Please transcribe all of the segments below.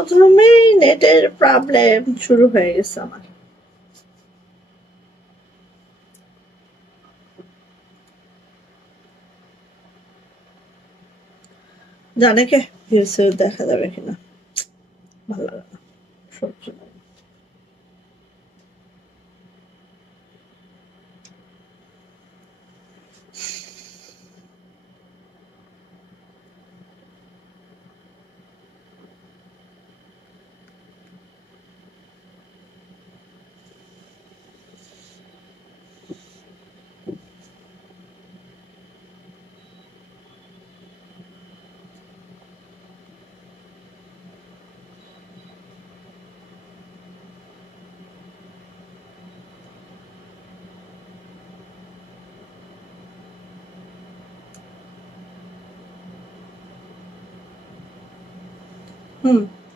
প্রথমেই নেটের প্রবলেম শুরু হয়ে গেছে আমার। জানে কে ভিউজ দেখা যাবে কিনা, ভালো লাগে না সহ্য।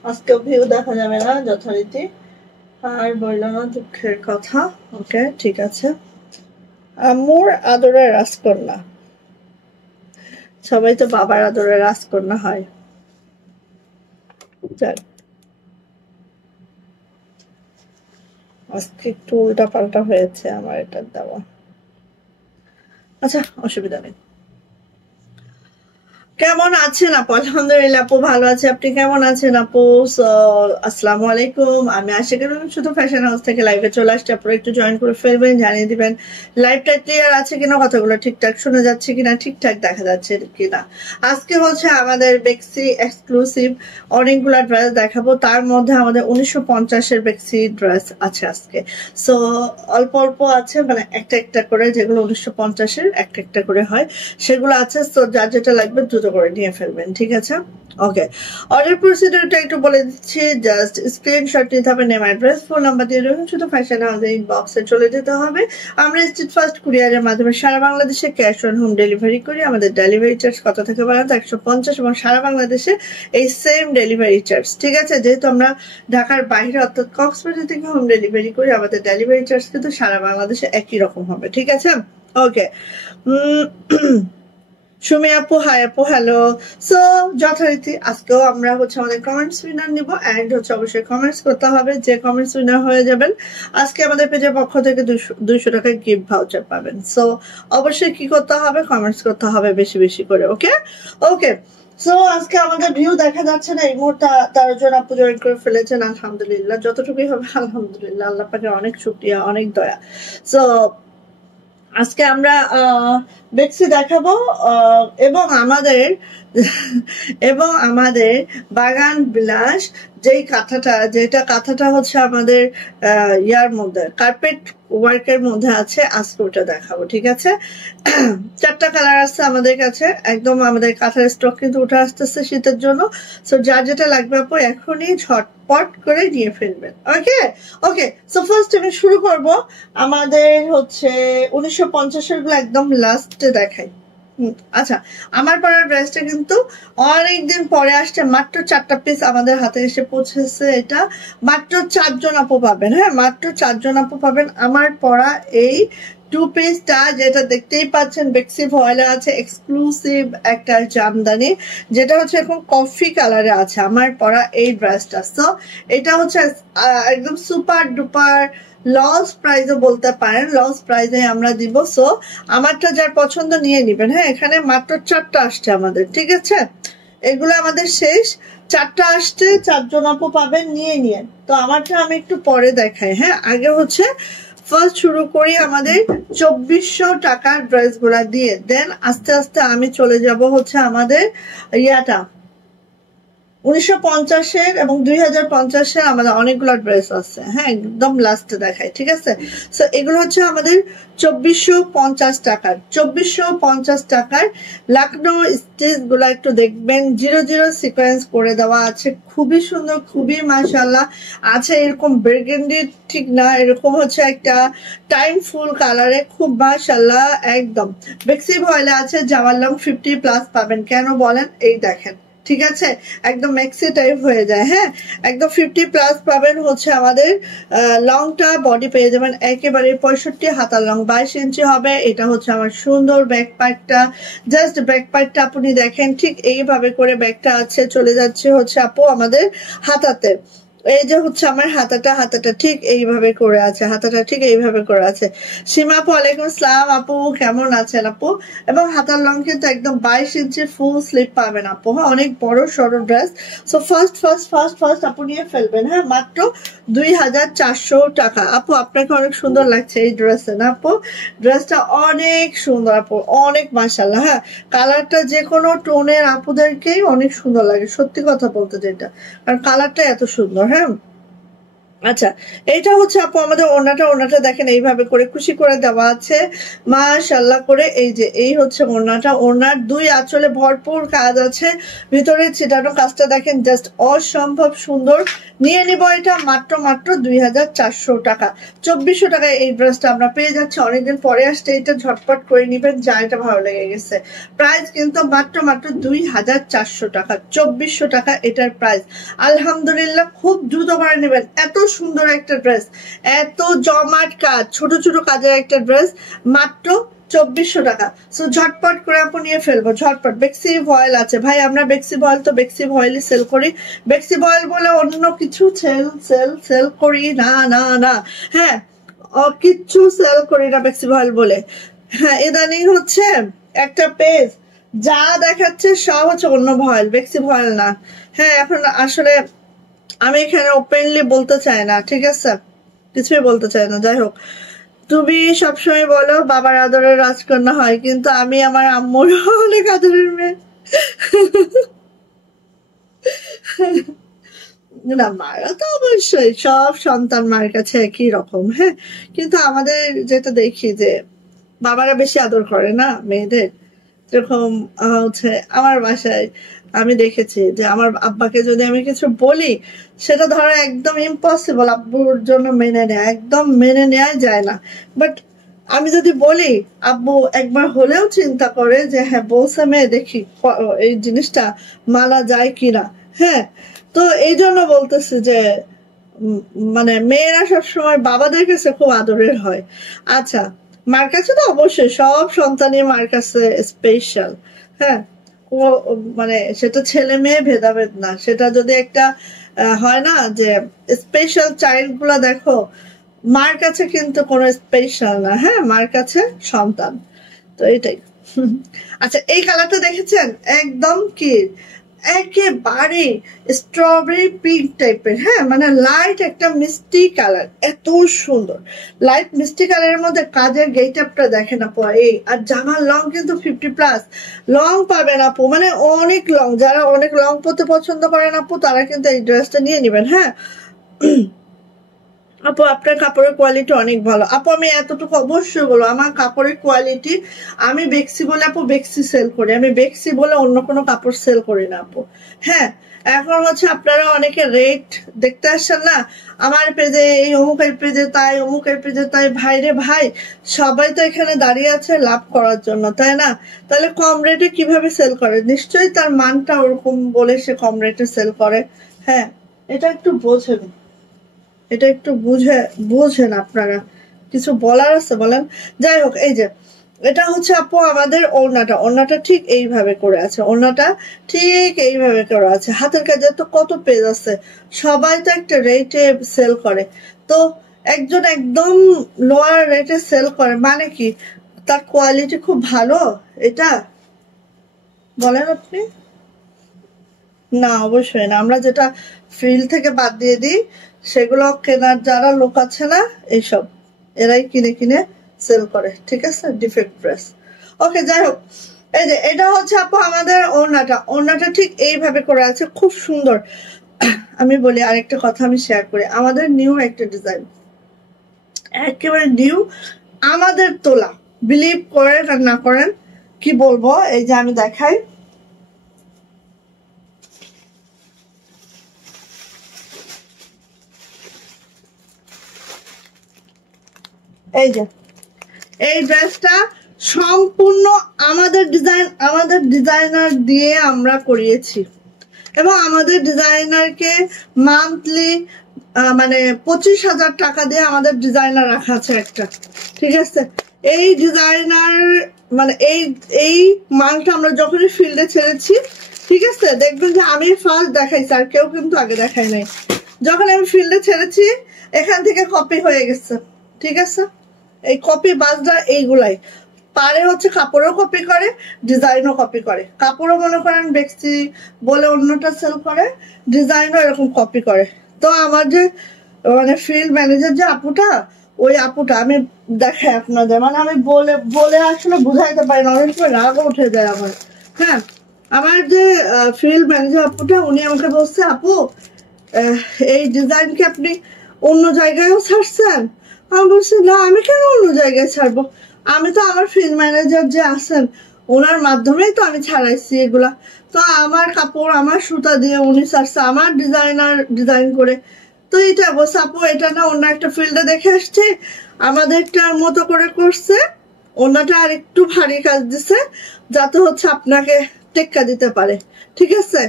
আজকেও ভিউ দেখা যাবে না যথারীতি, আর বলল না, দুঃখের কথা। ওকে, ঠিক আছে। আম্মুর আদরের রাজকন্যা, সবাই তো বাবার আদরের রাজকন্যা হয়। আজকে একটু উল্টা পাল্টা হয়েছে আমার এটার দেওয়া। আচ্ছা, অসুবিধা নেই। কেমন আছেন আপু? আলহামদুলিল্লাহ আপু ভালো আছে, আপনি কেমন আছেন আপু? আসসালামু আলাইকুম, আমি আশা করি শুধু ফ্যাশন হাউস থেকে লাইভে চলে আসছি, আপনারা একটু জয়েন করে ফেলবেন, জানিয়ে দিবেন লাইভটা ক্লিয়ার আছে কিনা, কথাগুলো ঠিকঠাক শোনা যাচ্ছে কিনা, ঠিকঠাক দেখা যাচ্ছে কিনা। আজকে হচ্ছে আমাদের বেক্সি এক্সক্লুসিভ অনেকগুলা ড্রেস দেখাবো, তার মধ্যে আমাদের 1950-এর বেক্সি ড্রেস আছে আজকে। সো অল্প অল্প আছে, মানে একটা একটা করে, যেগুলো 1950-এর একটা একটা করে হয় সেগুলো আছে। তো যার যেটা লাগবে দ্রুত করে নিয়ে ফেলবেন, ঠিক আছে? ওকে, অর্ডার প্রসিডিউরটা একটু বলে দিচ্ছি। জাস্ট স্ক্রিনশট নিতে হবে, নেম, অ্যাড্রেস, ফোন নাম্বার দিয়ে রাখুন, শুধু ফ্যাশন হাউসের ইনবক্সে চলে যেতে হবে। আমরা স্ট্রিট ফাস্ট কুরিয়ারের মাধ্যমে সারা বাংলাদেশে ক্যাশ অন হোম ডেলিভারি করি। আমাদের ডেলিভারি চার্জ কত থেকে বলেন তো? 150, এবং সারা বাংলাদেশে এই সেম ডেলিভারি চার্জ, ঠিক আছে? যেহেতু আমরা ঢাকার বাইরে অর্থাৎ কক্সবাজার থেকে হোম ডেলিভারি করি, আমাদের ডেলিভারি চার্জ কিন্তু সারা বাংলাদেশে একই রকম হবে, ঠিক আছে? ওকে, সুমি আপু, হাই আপু, হ্যালো। সো যথারীতি আজকেও আমরা হচ্ছে আমাদের কমেন্টস উইনার নিব, এন্ড হচ্ছে অবশ্যই কমেন্টস করতে হবে। যে কমেন্টস উইনার হয়ে যাবেন আজকে আমাদের পেজের পক্ষ থেকে 200 টাকা গিফট ভাউচার পাবেন। সো অবশ্যই কি করতে হবে? কমেন্টস করতে হবে বেশি বেশি করে। ওকে ওকে, সো আজকে আমাদের ভিউ দেখা যাচ্ছে না এই মুহূর্তে, 13 জন আপু জয়েন করে ফেলেছেন, আলহামদুলিল্লাহ। যতটুকুই হবে আলহামদুলিল্লাহ, আল্লাহ পাকের অনেক শুকরিয়া, অনেক দয়া। সো আজকে আমরা বেক্সি দেখাবো, এবং আমাদের বাগান বিলাস যেটা কাঁথাটা হচ্ছে আমাদের ইয়ার মধ্যে কার্পেট ওয়ার্কের মধ্যে আছে, আজকে ওটা দেখাবো, ঠিক আছে? 4টা কালার আছে আমাদের কাছে, একদম আমাদের কাঁথার স্টক কিন্তু উঠে আসতেছে শীতের জন্য। সো যার যেটা লাগবে আপু এখনই ঝটপট করে নিয়ে ফেলবেন। ওকে ওকে, সো ফার্স্ট আমি শুরু করব আমাদের হচ্ছে 1950-এর গুলো একদম লাস্টে দেখাই। আচ্ছা, আমার পরার ড্রেসটা কিন্তু অনেকদিন পরে আসছে, মাত্র 4টা পিস আমাদের হাতে এসে পৌঁছেছে। এটা মাত্র 4 জন আপু পাবেন, হ্যাঁ মাত্র 4 জন আপু পাবেন আমার পরা এই 2 পিসটা, যেটা দেখতেই পাচ্ছেন বেক্সি ভয়েলে আছে, এক্সক্লুসিভ একটা জামদানি, যেটা হচ্ছে এখন কফি কালারে আছে আমার পরা এই ড্রেসটা। সো এটা হচ্ছে একদম সুপার ডুপার লস প্রাইজও বলতে পারেন, লস প্রাইজে আমরা দিব। সো আমারটা যার পছন্দ নিয়ে নিবেন, হ্যাঁ এখানে মাত্র 4টা আসছে আমাদের, ঠিক আছে? এগুলো আমাদের শেষ, 4টা আসছে, 4 জন আপু পাবেন, নিয়ে নিয়ে। তো আমারটা আমি একটু পরে দেখাই, হ্যাঁ আগে হচ্ছে ফার্স্ট শুরু করি আমাদের 2400 টাকার ড্রেস গুলা দিয়ে, দেন আস্তে আস্তে আমি চলে যাব হচ্ছে আমাদের ইয়াটা 1950-এর এবং 2050-এর আমাদের অনেকগুলো ড্রেস আছে, হ্যাঁ একদম লাস্টে দেখাই, ঠিক আছে? সো এগুলো হচ্ছে আমাদের 2450 টাকার, 2450 টাকার লাকনো স্টিচ গুলা একটু দেখবেন, 00 সিকোয়েন্স করে দেওয়া আছে, খুবই সুন্দর, খুবই মাশাআল্লাহ আছে। এরকম বার্গেন্ডি ঠিক না, এরকম হচ্ছে একটা টাইম ফুল কালারে, খুব মাশাআল্লাহ একদম। বেক্সি ভয়েলে আছে, জামার লং 50+ পাবেন। কেন বলেন? এই দেখেন ঠিক আছে, একদম ম্যাক্সি টাইপ হয়ে যায়। হ্যাঁ, একদম 50+ পাবেন হচ্ছে আমাদের। লংটা বডি পেয়ে যাবেন একেবারে 65 হাতার লং 22 ইঞ্চি হবে। এটা হচ্ছে আমার সুন্দর ব্যাক পার্টটা, জাস্ট ব্যাক পার্টটা আপনি দেখেন ঠিক এইভাবে করে ব্যাকটা আছে, চলে যাচ্ছে হচ্ছে আপু আমাদের হাতাতে। এই যে হচ্ছে আমার হাতাটা ঠিক এইভাবে করে আছে, হাতাটা ঠিক এইভাবে করে আছে। সীমা আপু ওয়ালাইকুম আসসালাম। আপু কেমন আছেন আপু? এবং হাতার লং কিন্তু একদম 22 ইঞ্চি ফুল স্লিপ পাবেন আপু। হ্যাঁ, অনেক বড় সরো ড্রেস। সো ফার্স্ট আপু নিয়ে ফেলবেন। হ্যাঁ, মাত্র 2400 টাকা। আপু আপনাকে অনেক সুন্দর লাগছে এই ড্রেসে না আপু? ড্রেসটা অনেক সুন্দর আপু, অনেক মাশাআল্লাহ। হ্যাঁ, কালারটা যে কোনো টোনের আপুদেরকেই অনেক সুন্দর লাগে, সত্যি কথা বলতে যেটা, কারণ কালারটা এত সুন্দর। হ্যাঁ, আচ্ছা, এইটা হচ্ছে আপু আমাদের ওড়নাটা দেখেন এইভাবে করে খুশি করে দেওয়া আছে মাশাআল্লাহ করে। এই যে এই হচ্ছে ওড়নাটা, ওড়নার দুই আঁচলে ভরপুর কাজ আছে, ভিতরে ছিটানো কাজটা দেখেন জাস্ট অসম্ভব সুন্দর। নিয়ে নিব এটা মাত্র 2400 টাকা। 2400 টাকায় এই ড্রেসটা আমরা পেয়ে যাচ্ছি। অনেকদিন পরে আসছে, এটা ঝটপট করে নিবেন যা এটা ভালো লেগে গেছে। প্রাইস কিন্তু মাত্র 2400 টাকা, 2400 টাকা এটার প্রাইস। আলহামদুলিল্লাহ, খুব দ্রুত করে নেবেন। এত সুন্দর একটা ড্রেস, এত জমাট কাজ, ছোট ছোট কাজের একটা ড্রেস, মাত্র 2400 টাকা। সো ঝটপট করে আপনি নিয়ে ফেলবো, ঝটপট। বেক্সি ভয়েল আছে ভাই, আমরা বেক্সি ভয়েল তো বেক্সি ভয়েলই সেল করি। বেক্সি ভয়েল বলে অন্য কিছু সেল করি না, না না। হ্যাঁ, কিচ্ছু সেল করি না বেক্সি ভয়েল বলে। হ্যাঁ, ইদানিং হচ্ছে একটা পেজ যা দেখাচ্ছে সব হচ্ছে অন্য ভয়েল, বেক্সি ভয়েল না। হ্যাঁ, এখন আসলে আমি এখানে ওপেনলি বলতে চাই না, ঠিক আছে, কিছুই বলতে চাই না। যাই হোক, তুমি সবসময় বলো বাবার আদরের রাজকন্যা হয়, কিন্তু আমি আমার আম্মুর অনেক আদরের মেয়ে। না, মারা তো অবশ্যই সব সন্তান মায়ের কাছে একই রকম। হ্যাঁ, কিন্তু আমাদের যেটা দেখি যে বাবারা বেশি আদর করে না মেয়েদের। যেরকম হচ্ছে আমার বাসায় আমি দেখেছি যে আমার আব্বাকে যদি আমি কিছু বলি, সেটা ধরো একদম ইম্পসিবল আব্বুর জন্য মেনে নেয়, একদম মেনে নেওয়া যায় না। বাট আমি যদি বলি, আব্বু একবার হলেও চিন্তা করে যে হ্যাঁ বলছে মেয়ে, দেখি এই জিনিসটা মানা যায় কিনা। হ্যাঁ, তো এই জন্য বলতেছি যে মানে মেয়েরা সবসময় বাবাদের কাছে খুব আদরের হয়। আচ্ছা, মার কাছে তো অবশ্যই সব সন্তানই মার কাছে স্পেশাল। হ্যাঁ, মানে সেটা ছেলে মেয়ে ভেদাভেদ না, সেটা যদি একটা হয় না যে স্পেশাল চাইল্ড গুলা দেখো, মার কাছে কিন্তু কোনো স্পেশাল না। হ্যাঁ, মার কাছে সন্তান, তো এটাই। আচ্ছা, এই কালারটা দেখেছেন, একদম কি একেবারে স্ট্রবেরি পিঙ্ক টাইপের। হ্যাঁ, মানে লাইট একটা মিষ্টি কালার, এত সুন্দর লাইট মিষ্টি কালারের মধ্যে কাজের গেট আপটা দেখেন আপু। এই আর জামার লং কিন্তু 50+ লং পাবেন আপু, মানে অনেক লং। যারা অনেক লং পরতে পছন্দ করেন আপু, তারা কিন্তু এই ড্রেসটা নিয়ে নেবেন। হ্যাঁ আপু, আপনার কাপড়ের কোয়ালিটি অনেক ভালো আপু, আমি এতটুকু অবশ্যই বলবো, আমার কাপড়ের কোয়ালিটি, আমি বেক্সি বলে আপু বেক্সি সেল করি, আমি বেক্সি বলে অন্য কোনো কাপড় সেল করি না আপু। হ্যাঁ, এখন হচ্ছে আপনারা অনেকে রেট দেখতে আসছেন না, আমার পেজে এই অমুকের পেজে তাই, অমুকের পেজে তাই। ভাই রে ভাই, সবাই তো এখানে দাঁড়িয়ে আছে লাভ করার জন্য, তাই না? তাহলে কম রেটে কিভাবে সেল করে? নিশ্চয়ই তার মানটা ওরকম বলে সে কম রেটে সেল করে। হ্যাঁ, এটা একটু বোঝেন, এটা একটু বুঝেন আপনারা। কিছু বলার আছে বলেন। যাই হোক, এই যে এটা হচ্ছে আপু আমাদের ওড়নাটা ঠিক এইভাবে করে আছে, ওড়নাটা ঠিক এইভাবে করে আছে। হাতের কাজে তো কত পেজ আছে, সবাই তো একটা রেটে সেল করে। তো একজন একদম লোয়ার রেটে সেল করে মানে কি তার কোয়ালিটি খুব ভালো? এটা বলেন আপনি। না, অবশ্যই না। আমরা যেটা ফিল থেকে বাদ দিয়ে দিই, সেগুলো কেনার যারা লোক আছে না, এইসব এরাই কিনে কিনে সেল করে, ঠিক আছে, ডিফেক্ট প্রেস। ওকে, যাই হোক, এই যে এটা হচ্ছে আপু আমাদের ওড়নাটা ঠিক এইভাবে করে আছে, খুব সুন্দর। আমি বলি আরেকটা কথা, আমি শেয়ার করি, আমাদের নিউ একটা ডিজাইন, একেবারে নিউ, আমাদের তোলা। বিলিভ করেন আর না করেন, কি বলবো, এই যে আমি দেখাই, এই যে এই ড্রেসটা সম্পূর্ণ আমাদের ডিজাইন, আমাদের ডিজাইনার দিয়ে আমরা করিয়েছি। এবং আমাদের ডিজাইনারকে মান্থলি মানে 25,000 টাকা দিয়ে আমাদের ডিজাইনার রাখা আছে একটা, ঠিক আছে। এই ডিজাইনার মানে এই মালটা আমরা যখনই ফিল্ডে ছেড়েছি, ঠিক আছে, দেখবেন যে আমি ফার্স্ট দেখাইছি, আর কেউ কিন্তু আগে দেখায় নাই। যখন আমি ফিল্ডে ছেড়েছি এখান থেকে কপি হয়ে গেছে, ঠিক আছে। এই কপি বাজটা এইগুলাই পারে হচ্ছে কাপড়ও কপি করে, ডিজাইনও কপি করে। কাপড়ও মনে করেন বেক্সি বলে অন্যটা সেল করে, ডিজাইনও এরকম কপি করে। তো আমার যে মানে ফিল্ড ম্যানেজার যে আপুটা, ওই আপুটা আমি দেখাই আপনাদের, মানে আমি বলে আসলে বুঝাইতে পারি না, অনেক সময় রাগও উঠে যায় আমার। হ্যাঁ, আমার যে ফিল্ড ম্যানেজার আপুটা, উনি আমাকে বলছে, আপু এই ডিজাইন কি আপনি অন্য জায়গায়ও ছাড়ছেন? আমি বলছি না, আমি কেন অন্য জায়গায় ছাড়বো, আমি তো আমার ফিল্ড ম্যানেজার যে আছেন ওনার মাধ্যমেই তো আমি ছাড়াইছি এগুলা। তো আমার কাপড় আমার সুতা দিয়ে উনি ছাড়ছে, আমার ডিজাইনার ডিজাইন করে। তো এটা বলছে, আপু এটা না অন্য একটা ফিল্ডে দেখে আসছে, আমাদেরটার মতো করে করছে, অন্যটা আর একটু ভারী কাজ দিছে যাতে হচ্ছে আপনাকে টেক্কা দিতে পারে, ঠিক আছে।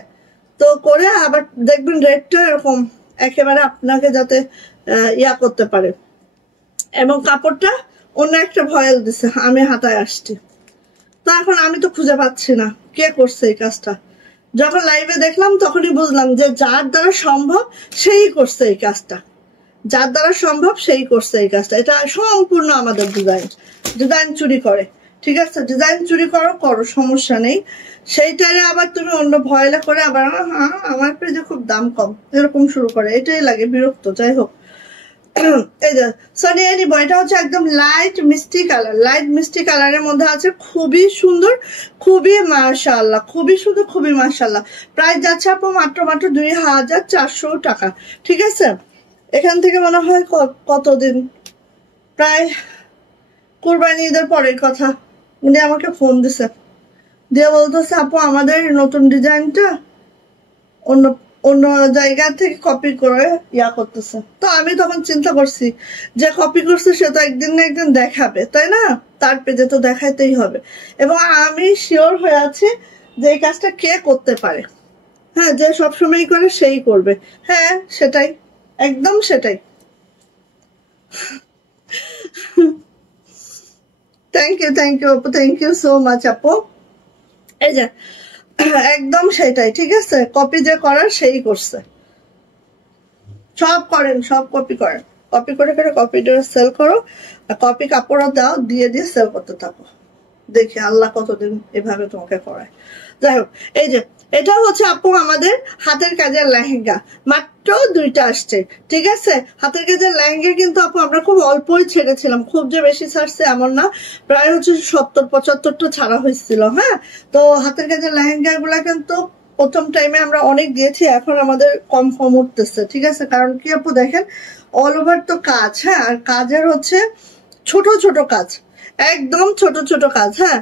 তো করে আবার দেখবেন রেটটা এরকম একেবারে আপনাকে যাতে ইয়া করতে পারে। এবং কাপড়টা অন্য একটা ভয়েল দিছে, আমি হাতায় আসছি। তো এখন আমি তো খুঁজে পাচ্ছি না কে করছে এই কাজটা। যখন লাইভে দেখলাম তখনই বুঝলাম যে যার দ্বারা সম্ভব সেই করছে এই কাজটা, যার দ্বারা সম্ভব সেই করছে এই কাজটা। এটা সম্পূর্ণ আমাদের ডিজাইন চুরি করে, ঠিক আছে। ডিজাইন চুরি করো সমস্যা নেই, সেইটারে আবার তুমি অন্য ভয়লা করে আবার আমার পেজে খুব দাম কম এরকম শুরু করে, এটাই লাগে বিরক্ত। যাই হোক, এই যে সোনিয়া নিব, এটা হচ্ছে একদম লাইট মিষ্টি কালার, লাইট মিষ্টি কালারের মধ্যে আছে, খুবই সুন্দর, খুবই মাশাআল্লাহ, খুবই সুন্দর, খুবই মাশাআল্লাহ। প্রাইস যাচ্ছে আপু মাত্র 2,400 টাকা, ঠিক আছে। এখান থেকে মনে হয় কতদিন, প্রায় কুরবানি ঈদের পরের কথা, উনি আমাকে ফোন দিছে, দিয়ে বলতেছে আপু আমাদের নতুন ডিজাইনটা অন্য জায়গা থেকে কপি করে ইয়া করতেছে। তো আমি তখন চিন্তা করছি যে কপি করছে সে তো একদিন না একদিন দেখাবে, তাই না, তার পেজে তো দেখাইতেই হবে। এবং আমি শিওর হয়ে আছি যে এই কাজটা কে করতে পারে। হ্যাঁ, যে সবসময় করে সেই করবে। হ্যাঁ সেটাই, একদম সেটাই। থ্যাংক ইউ আপু, থ্যাংক ইউ সো মাচ আপু। এই যে একদম সেটাই, ঠিক আছে। কপি যে করার সেই করছে, সব করেন, সব কপি করেন, কপি করে কপিটা সেল করো, আর কপি কাপড়ও দাও, দিয়ে সেল করতে থাকো। দেখি আল্লাহ কতদিন এভাবে তোমাকে করায়। যাই হোক, এই যে এটা হচ্ছে আপু আমাদের হাতের কাজের লেহেঙ্গা, মাত্র 2টা আসছে, ঠিক আছে। হাতের কাজের লেহেঙ্গা কিন্তু আপু আমরা খুব অল্পই ছেড়েছিলাম, খুব যে বেশি ছাড়ছে এমন না, প্রায় হচ্ছে 70-75টা ছাড়া হয়েছিল। হ্যাঁ, তো হাতের কাজের লেহেঙ্গা গুলা কিন্তু প্রথম টাইমে আমরা অনেক দিয়েছি, এখন আমাদের কম উঠতেছে, ঠিক আছে। কারণ কি আপু দেখেন, অল ওভার তো কাজ, হ্যাঁ, আর কাজের হচ্ছে ছোট ছোট কাজ, একদম ছোট ছোট কাজ। হ্যাঁ,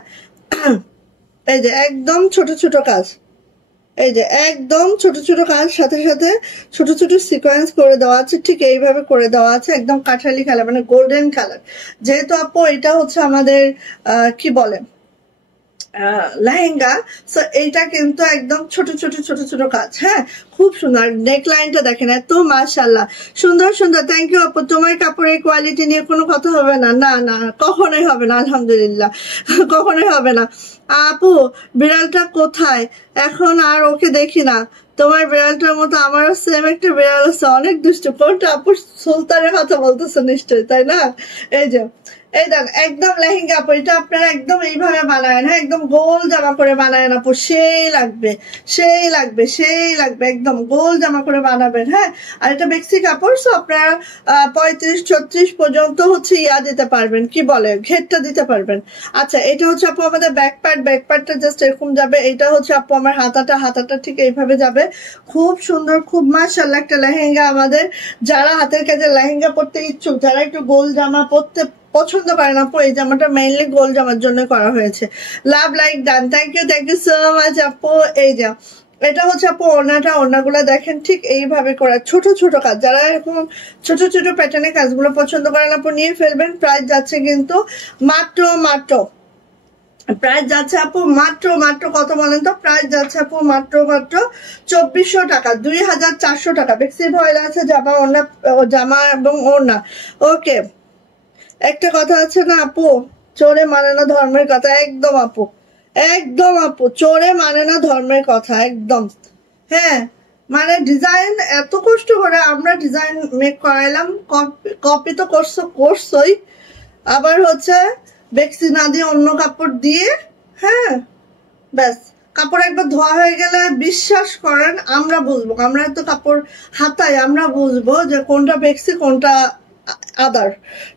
এই যে একদম ছোট ছোট কাজ, এই যে একদম ছোট ছোট কাজ, সাথে সাথে ছোট ছোট সিকোয়েন্স করে দেওয়া আছে, ঠিক এইভাবে করে দেওয়া আছে, একদম কাঠালি কালার মানে গোল্ডেন কালার। যেহেতু আপু এটা হচ্ছে আমাদের কি বলে লেহেঙ্গা, সো এইটা কিন্তু একদম ছোট ছোট ছোট ছোট কাজ। হ্যাঁ, খুব সুন্দর, নেক লাইনটা দেখেন এত মাশাআল্লাহ, সুন্দর সুন্দর। থ্যাংক ইউ আপু, তোমার কাপড়ের কোয়ালিটি নিয়ে কোনো কথা হবে না, না না কখনোই হবে না, আলহামদুলিল্লাহ কখনোই হবে না। আপু বিড়ালটা কোথায়, এখন আর ওকে দেখি না, তোমার বিড়ালটার মতো আমারও সেম একটা বিড়াল আছে, অনেক দুষ্ট। কোনটা আপু, সুলতানের কথা বলতেছে নিশ্চয়ই, তাই না। এই যে এই দেখ একদম লেহেঙ্গা আপু, এটা আপনারা একদম এইভাবে বানায়, হ্যাঁ, একদম গোল জামা করে বানায় আপু, সেই লাগবে সেই লাগবে সেই লাগবে, একদম গোল জামা করে বানাবেন। হ্যাঁ, আর এটা বেক্সি কাপড়, সো আপনারা 35-36 পর্যন্ত হচ্ছে ইয়া দিতে পারবেন, কি বলে ঘেরটা দিতে পারবেন। আচ্ছা, এটা হচ্ছে আপু আমাদের ব্যাক পার্টটা জাস্ট এরকম যাবে। এটা হচ্ছে আপু আমার হাতাটা ঠিক এইভাবে যাবে, খুব সুন্দর, খুব মাশাআল্লাহ একটা লেহেঙ্গা আমাদের। যারা হাতের কাজে লেহেঙ্গা পরতে ইচ্ছুক, যারা একটু গোল জামা পরতে পছন্দ করেন আপু, এই জামাটা মেইনলি গোল জামার জন্য করা হয়েছে। Love like done, thank you so much আপু। এই যে এটা হচ্ছে আপু ওড়নাগুলো দেখেন ঠিক এইভাবে করা, ছোট ছোট কাজ। যারা এরকম ছোট ছোট প্যাটার্নের কাজগুলো পছন্দ করেন আপু নিয়ে ফেলবেন। প্রাইস যাচ্ছে কিন্তু মাত্র প্রাইস যাচ্ছে আপু মাত্র মাত্র কত বলেন তো? প্রাইস যাচ্ছে আপু মাত্র মাত্র 2400 টাকা, 2400 টাকা। বেক্সি ভয়েল আছে জামা ওড়না, জামা এবং ওড়না। ওকে, একটা কথা আছে না আপু, চোরে মানে না ধর্মের কথা। একদম আপু, একদম আপু, চোরে মানে না ধর্মের কথা, একদম। হ্যাঁ, মানে ডিজাইন এত কষ্ট করে আমরা ডিজাইন মেক করাইলাম, কপি তো করছোই, আবার হচ্ছে বেক্সি না দিয়ে অন্য কাপড় দিয়ে। হ্যাঁ, ব্যাস, কাপড় একবার ধোয়া হয়ে গেলে বিশ্বাস করেন আমরা বুঝবো, আমরা তো কাপড় হাতাই, আমরা বুঝবো যে কোনটা বেক্সি কোনটা আদার,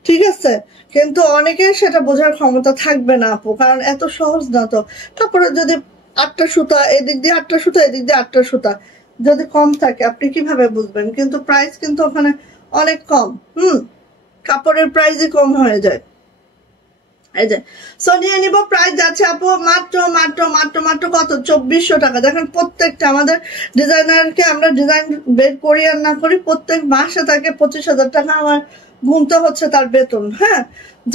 ঠিক আছে। কিন্তু অনেকের সেটা বোঝার ক্ষমতা থাকবে না আপু, কারণ এত সহজ না তো। কাপড়ের যদি 8টা সুতা, এদিক দিয়ে 8টা সুতা, এদিক দিয়ে 8টা সুতা যদি কম থাকে আপনি কিভাবে বুঝবেন? কিন্তু প্রাইস কিন্তু ওখানে অনেক কম। কাপড়ের প্রাইসই কম হয়ে যায়। এই যে সো নিয়ে নিব, প্রাইস যাচ্ছে আপু মাত্র মাত্র মাত্র মাত্র কত? 2400 টাকা। দেখেন প্রত্যেকটা আমাদের ডিজাইনারকে আমরা ডিজাইন বের করি আর না করি, প্রত্যেক মাসে তাকে 25,000 টাকা আমার গুনতে হচ্ছে তার বেতন। হ্যাঁ,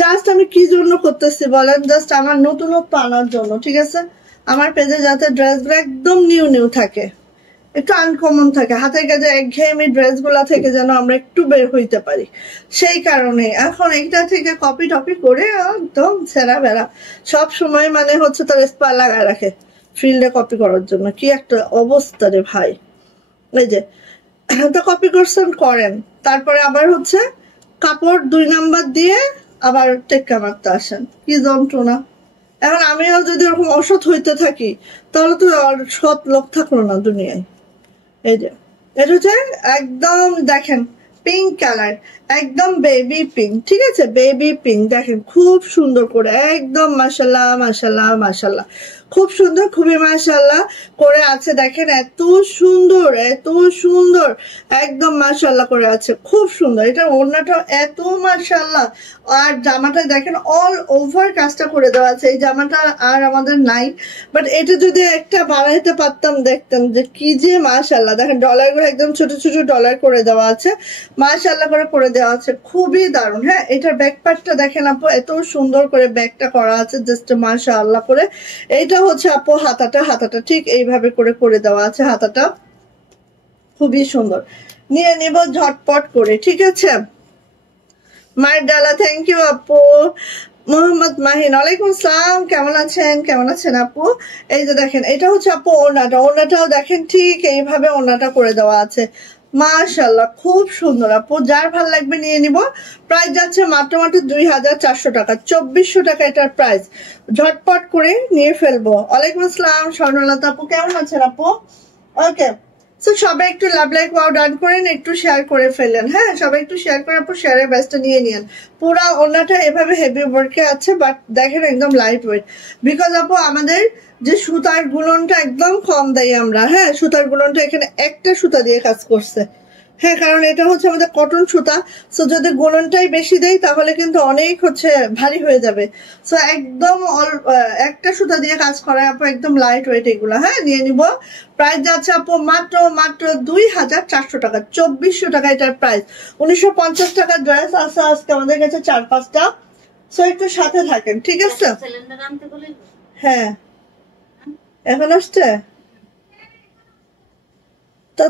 জাস্ট আমি কি জন্য করতেছি বলেন? জাস্ট আমার নতুনত্ব আনার জন্য, ঠিক আছে। আমার পেজে যাতে ড্রেসগুলো একদম নিউ নিউ থাকে, একটু আনকমন থাকে, হাতের কাছে একঘেয়েমি ড্রেসগুলা থেকে যেন আমরা একটু বের হইতে পারি, সেই কারণে এখন এইটা থেকে কপি টপি করে একদম ছেঁড়া বেড়া সব সময় মানে হচ্ছে তার স্পা লাগায় রাখে ফিল্ডে কপি করার জন্য। কি একটা অবস্থা রে ভাই। এই যে তো কপি করছেন করেন, তারপরে আবার হচ্ছে কাপড় 2 নাম্বার দিয়ে আবার টেক্কা মারতে আসেন, কি যন্ত্রণা। এখন আমিও যদি ওরকম অসৎ হইতে থাকি তাহলে তো সৎ লোক থাকলো না দুনিয়ায়। এই যে এটা হচ্ছে একদম দেখেন পিঙ্ক কালার, একদম বেবি পিঙ্ক, ঠিক আছে, বেবি পিঙ্ক। দেখেন খুব সুন্দর করে একদম মাশাল্লাহ মাশাল্লাহ মাশাল্লাহ, খুব সুন্দর, খুবই মাশাল্লাহ করে আছে। দেখেন এত সুন্দর, এত সুন্দর, একদম মাশাল্লাহ করে আছে, খুব সুন্দর। এটা ওড়নাটা এত মাশাল্লাহ, আর জামাটা দেখেন অল ওভার কাজটা করে দেওয়া আছে। এই জামাটা আর আমাদের নাই, বাট এটা যদি একটা বানাইতে পারতাম দেখতেন যে কি যে মাশাল্লাহ। দেখেন ডলারগুলো একদম ছোট ছোট ডলার করে দেওয়া আছে, মাশাল্লাহ করে দেওয়া আছে, খুবই দারুণ। হ্যাঁ, এটার ব্যাক পার্টটা দেখেন আপু, এত সুন্দর করে ব্যাকটা করা আছে, জাস্ট মাশাল্লাহ করে। এইটা হচ্ছে আপু হাতাটা, হাতাটা ঠিক এইভাবে করে দেওয়া আছে, হাতাটা খুবই সুন্দর। নিয়ে নিব ঝটপট করে, ঠিক আছে। মায়ের ডালা, থ্যাংক ইউ আপু। মোহাম্মদ মাহিন, ওয়ালাইকুম আসসালাম, কেমন আছেন? কেমন আছেন আপু? এই যে দেখেন এটা হচ্ছে আপু ওড়নাটা, ওড়নাটাও দেখেন ঠিক এইভাবে ওড়নাটা করে দেওয়া আছে, মাশাল্লাহ খুব সুন্দর আপু। যার ভাল লাগবে নিয়ে নিব। প্রাইস যাচ্ছে মাত্র মাত্র 2400 টাকা, 2400 টাকা এটার প্রাইস। ঝটপট করে নিয়ে ফেলবো। ওয়ালাইকুম আসসালাম স্বর্ণলতা আপু, কেমন আছেন আপু? ওকে, সো সবাই একটু লাভ লাইক ওয়াও ডান করেন, একটু শেয়ার করে ফেলেন। হ্যাঁ, সবাই একটু শেয়ার করে আপু শেয়ারের ব্যাচটা নিয়ে নিন। পুরা ওড়নাটা এভাবে হেভি ওয়ার্কে আছে, বাট দেখেন একদম লাইট ওয়েট, বিকজ আপু আমাদের যে সুতার গুলনটা একদম কম দেয় আমরা। হ্যাঁ, সুতার গুলনটা এখানে একটা সুতা দিয়ে কাজ করছে। হ্যাঁ, কারণ এটা হচ্ছে আমাদের কটন সুতা, সো যদি গোলনটাই বেশি দেয় তাহলে কিন্তু অনেক হচ্ছে ভারী হয়ে যাবে। সো একদম একটা সুতা দিয়ে কাজ করা আপু, একদম লাইট ওয়েট এগুলো। হ্যাঁ, নিয়ে নিব। প্রাইস যাচ্ছে আপু মাত্র মাত্র 2400 টাকা, 2400 টাকা এটার প্রাইস। 1950 টাকার ড্রেস আছে আজকে আমাদের কাছে 4-5টা, সো একটু সাথে থাকেন, ঠিক আছে। হ্যাঁ, এখন আসছে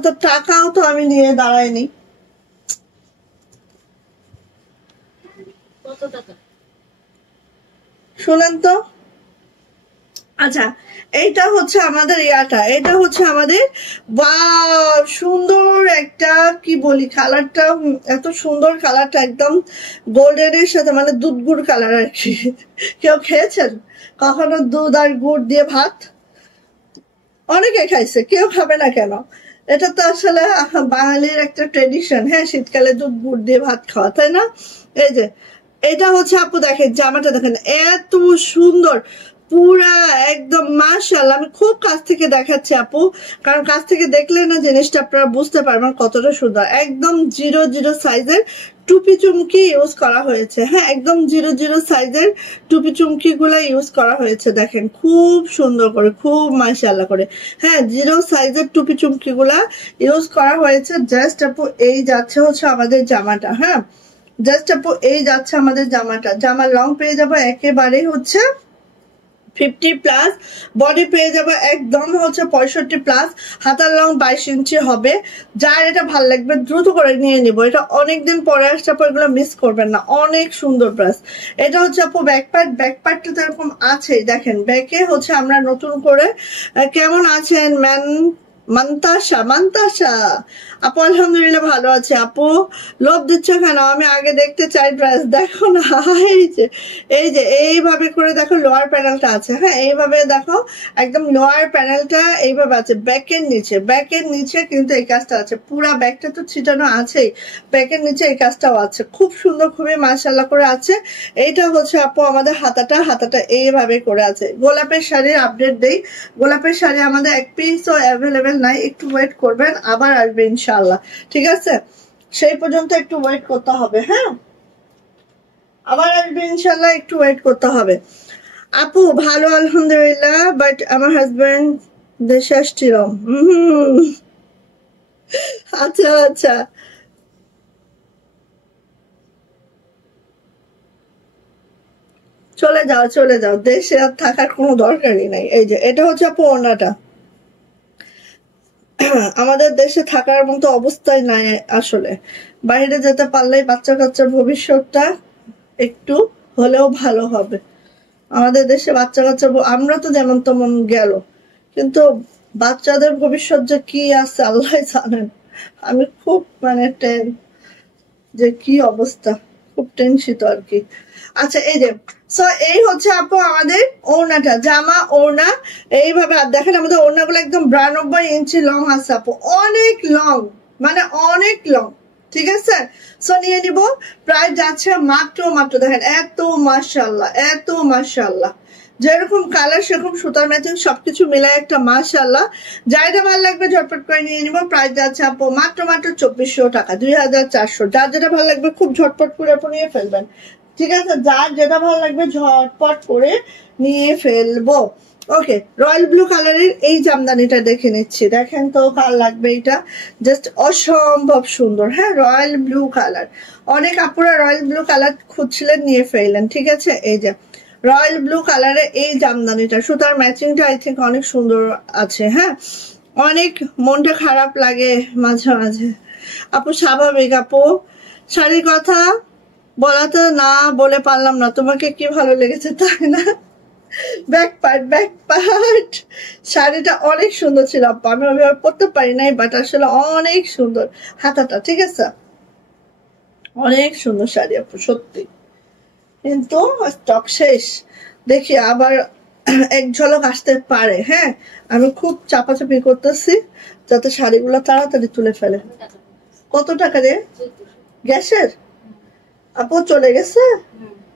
তো টাকাও তো আমি নিয়ে দাঁড়াইনি। শুনেন তো, আচ্ছা এইটা হচ্ছে আমাদের ইয়াটা, এটা হচ্ছে আমাদের সুন্দর একটা কি বলি কালারটা, এত সুন্দর কালারটা, একদম গোল্ডেনের সাথে মানে দুধ গুড় কালার আর কি। কেউ খেয়েছেন কখনো দুধ আর গুড় দিয়ে ভাত? অনেকে খাইছে, কেউ খাবে না কেন? এটা তো আসলে বাঙালির একটা ট্রেডিশন। হ্যাঁ, শীতকালে দুধ গুড় দিয়ে ভাত খাওয়া, তাই না? এই যে এটা হচ্ছে আপু দেখেন জামাটা, দেখেন এত সুন্দর, পুরা একদম মাশাআল্লাহ। আমি খুব কাছ থেকে দেখাচ্ছি আপু, কারণ কাছ থেকে দেখলে না জিনিসটা আপনারা বুঝতে পারবেন কতটা সুন্দর। একদম 00 সাইজের টুপি চুমকি ইউজ করা হয়েছে। হ্যাঁ, একদম 00 সাইজের টুপি চুমকি গুলা ইউজ করা হয়েছে, দেখেন খুব সুন্দর করে, খুব মাশাআল্লাহ করে। হ্যাঁ, 0 সাইজের টুপি চুমকি গুলা ইউজ করা হয়েছে। জাস্ট আপু এই যাচ্ছে হচ্ছে আমাদের জামাটা। হ্যাঁ, জাস্ট আপু এই যাচ্ছে আমাদের জামাটা। জামার লং পেয়ে যাবো একেবারে হচ্ছে 50+, বডি পেয়ে যাবে একদম হচ্ছে 65+, হাতার লং 22 ইঞ্চি হবে। যার এটা ভালো লাগবে দ্রুত করে নিয়ে নিব, এটা অনেকদিন পরে আসছে আপু, এগুলো মিস করবেন না, অনেক সুন্দর ড্রেস। এটা হচ্ছে আপু ব্যাকপার্টটা তো এরকম আছেই, দেখেন ব্যাকে হচ্ছে আমরা নতুন করে কেমন আছেন মান্তাসা আপু? আলহামদুলিল্লাহ ভালো আছে আপু। লোভ দিচ্ছ কেন? আমি আগে দেখতে চাই ড্রেস। দেখো না, এই যে এইভাবে করে দেখো লোয়ার প্যানেলটা আছে, হ্যাঁ এইভাবে দেখো একদম লোয়ার প্যানেলটা এইভাবে আছে। ব্যাকের নিচে কিন্তু এই কাজটা আছে, পুরা ব্যাকটা তো ছিটানো আছেই, ব্যাকের নিচে এই কাজটাও আছে, খুব সুন্দর, খুবই মাশাআল্লাহ করে আছে। এইটা হচ্ছে আপু আমাদের হাতাটা এইভাবে করে আছে। গোলাপের শাড়ির আপডেট দেই, গোলাপের শাড়ি আমাদের এক পিসও অ্যাভেলেবেল নাই, একটু ওয়েট করবেন, আবার আসবে ইনশাআল্লাহ, ঠিক আছে? সেই পর্যন্ত একটু ওয়েট করতে হবে, হ্যাঁ আবার আসবে ইনশাআল্লাহ, একটু ওয়েট করতে হবে। আপু ভালো আলহামদুলিল্লাহ, বাট আমার হাজবেন্ড দেশে আসছিল। আচ্ছা আচ্ছা, চলে যাও, দেশে আর থাকার কোনো দরকারই নাই। এই যে এটা হচ্ছে আপু ওড়নাটা, আমাদের দেশে থাকার মতো অবস্থায় নাই আসলে, বাইরে যেতে পারলেই বাচ্চা কাচ্চার ভবিষ্যৎটা একটু হলেও ভালো হবে। আমাদের দেশে বাচ্চা কাচ্চা, আমরা তো যেমন তেমন গেল, কিন্তু বাচ্চাদের ভবিষ্যৎ যে কি আছে আল্লাহ জানেন। আমি খুব মানে যে কি অবস্থা, খুব টেনশিত আর কি। আচ্ছা এই যে সো এই হচ্ছে আপু আমাদের ওড়নাটা, জামা ওড়না এইভাবে। আর দেখেন আমাদের ওড়নাগুলো একদম 92 ইঞ্চি লং আছে আপু, অনেক লং, মানে অনেক লং, ঠিক আছে? সো নিয়ে নিব, প্রাইস যাচ্ছে মাত্র দেখেন এত মাশাআল্লাহ, যেরকম কালার সেরকম সুতার ম্যাচিং সবকিছু মিলায় একটা মাশাআল্লাহ। যাইটা ভালো লাগবে ঝটপট করে নিয়ে নিব, প্রাইস যাচ্ছে আপু মাত্র 2400 টাকা, 2400। যার যেটা ভালো লাগবে খুব ঝটপট করে আপু নিয়ে ফেলবেন, ঠিক আছে? যার যেটা ভালো লাগবে ঝটপট করে নিয়ে ফেলবো। ওকে, রয়্যাল ব্লু কালারের এই জামদানিটা দেখে নিচ্ছি, দেখেন তো কার লাগবে, এটা জাস্ট অসম্ভব সুন্দর, হ্যাঁ রয়্যাল ব্লু কালার। অনেক আপুরা রয়্যাল ব্লু কালার খুঁজছিলেন, নিয়ে ফেললেন, ঠিক আছে? এই যে রয়্যাল ব্লু কালারে এই জামদানিটা, সুতার ম্যাচিংটা আই থিঙ্ক অনেক সুন্দর আছে, হ্যাঁ অনেক মনটা খারাপ লাগে মাঝে মাঝে আপু, স্বাভাবিক আপু। শাড়ির কথা বলাতে না বলে পারলাম না, তোমাকে কি ভালো লেগেছে তাই না? ব্যাক পার্ট শাড়িটা অনেক সুন্দর ছিল আপু, আমি ওইভাবে পরতে পারি নাই, বাট আসলে অনেক সুন্দর হাতাটা, ঠিক আছে? অনেক সুন্দর শাড়ি আপু সত্যি, কিন্তু স্টক শেষ, দেখি আবার এক ঝলক আসতে পারে। হ্যাঁ আমি খুব চাপাচাপি করতেছি যাতে শাড়িগুলো তাড়াতাড়ি তুলে ফেলে। কত টাকা রে গ্যাসের? আপু চলে গেছে,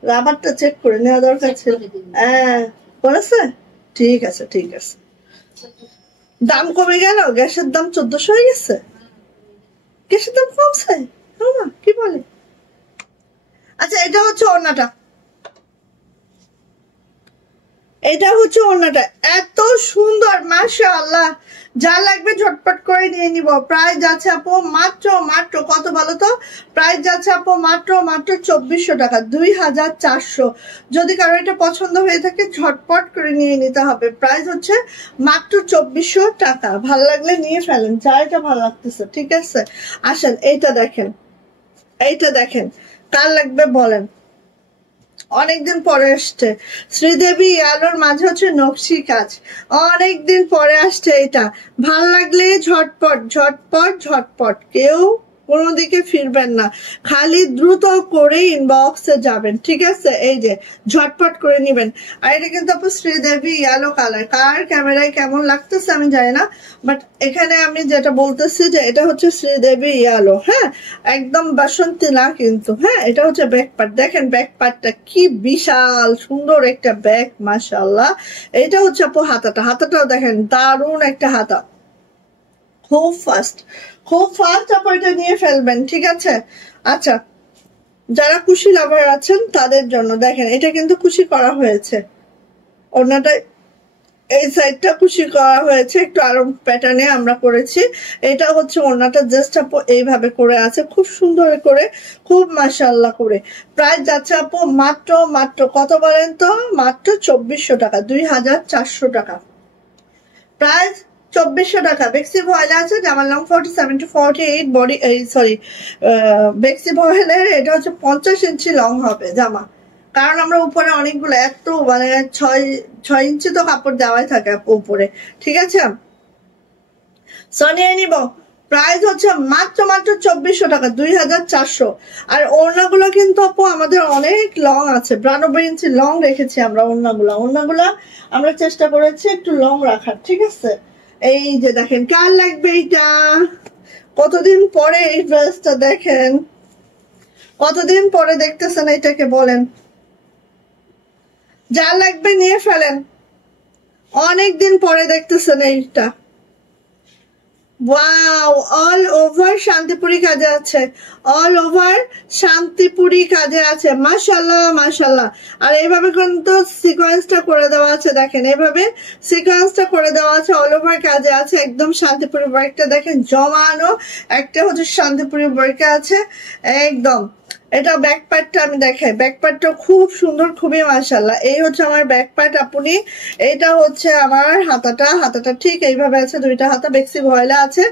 রাবারটা চেক করে নেওয়া দরকার ছিল। হ্যাঁ বলেছে, ঠিক আছে। দাম কমে গেল, গ্যাসের দাম 1400 হয়ে গেছে, গ্যাসের দাম কমছে, কি বলে? আচ্ছা এটা হচ্ছে ওড়নাটা, এত সুন্দর মাশাআল্লাহ। যা লাগবে ঝটপট করে নিয়ে নিব, প্রাইস যাচ্ছে আপু মাত্র কত বলো তো? প্রাইস যাচ্ছে আপু মাত্র 2400 টাকা, 2400। যদি কারো এটা পছন্দ হয়ে থাকে ঝটপট করে নিয়ে নিতে হবে, প্রাইস হচ্ছে মাত্র 2400 টাকা। ভাল লাগলে নিয়ে ফেলেন, যা এটা ভালো লাগতেছে, ঠিক আছে? আসেন এইটা দেখেন কার লাগবে বলেন, অনেকদিন পরে আসছে শ্রীদেবী আলোর মাঝে হচ্ছে নকশি কাজ, অনেকদিন পরে আসছে এটা। ভাল লাগলে ঝটপট, কেউ কোনো দিকে ফিরবেন না, খালি দ্রুত করে ইনবক্সে যাবেন, ঠিক আছে? এই যে ঝটপট করে নিবেন। আর এটা কিন্তু আপু শ্রীদেবী ইয়েলো কালার, কার ক্যামেরায় কেমন লাগতেছে আমি জানি না, বাট এখানে আমি যেটা বলতেছি যে এটা হচ্ছে শ্রীদেবী ইয়েলো, হ্যাঁ একদম বাসন্তী না কিন্তু, হ্যাঁ এটা হচ্ছে ব্যাক পার্ট, দেখেন ব্যাক পার্টটা কি বিশাল সুন্দর একটা ব্যাক মাশাআল্লাহ। এটা হচ্ছে আপু হাতাটাও দেখেন দারুণ একটা হাতা, খুব ফাস্ট আপু এটা নিয়ে ফেলবেন, ঠিক আছে? আচ্ছা যারা কুশি লাভার আছেন তাদের জন্য দেখেন, এটা কিন্তু কুশি করা হয়েছে, ওড়নাটা এই সাইডটা খুশি করা হয়েছে একটু আরো প্যাটার্নে আমরা করেছি। এটা হচ্ছে ওড়নাটা জাস্ট আপু এইভাবে করে আছে খুব সুন্দর করে, খুব মাশাআল্লাহ করে। প্রাইস যাচ্ছে আপু মাত্র মাত্র কত বলেন তো? মাত্র 2400 টাকা, 2400 টাকা প্রাইস। 2400 টাকা। বেক্সি ভয়েল আছে, জামার লং 47 to 48, বডি সরি বেক্সি ভয়েলের এটা হচ্ছে 50 ইঞ্চি লং হবে জামা, কারণ আমরা উপরে অনেকগুলো এত মানে 6 ইঞ্চি তো কাপড় দেওয়াই থাকে উপরে, ঠিক আছে। নিয়ে নিব। প্রাইস হচ্ছে মাত্র মাত্র 2400 টাকা, 2400। আর ওড়নাগুলো কিন্তু আপু আমাদের অনেক লং আছে, 92 ইঞ্চি লং রেখেছি আমরা ওড়নাগুলা আমরা চেষ্টা করেছি একটু লং রাখার, ঠিক আছে। এই যে দেখেন, কার লাগবে এইটা? কতদিন পরে এই ড্রেসটা দেখেন, কতদিন পরে দেখতেছেন এটাকে, বলেন। যা লাগবে নিয়ে ফেলেন, অনেকদিন পরে দেখতেছেন এইটা। ওয়াও, অল ওভার শান্তিপুরি কাজে আছে, অল ওভার শান্তিপুরি কাজে আছে, মাশাআল্লাহ মাশাআল্লাহ। আর এইভাবে কিন্তু সিকোয়েন্সটা করে দেওয়া আছে, দেখেন এইভাবে সিকোয়েন্সটা করে দেওয়া আছে, অল ওভার কাজে আছে, একদম শান্তিপুরি ওয়ার্কটা দেখেন জমানো, একটা হচ্ছে শান্তিপুরি ওয়ার্কে আছে একদম। এটা ব্যাক পার্টটা আমি দেখাই, ব্যাক পার্টটা খুব সুন্দর, খুবই মাশাআল্লাহ। এই হচ্ছে আমার ব্যাক পার্ট আপনি, এটা হচ্ছে আমার হাতাটা ঠিক এইভাবে আছে, দুইটা হাতা বেক্সি ভয়েলা আছে।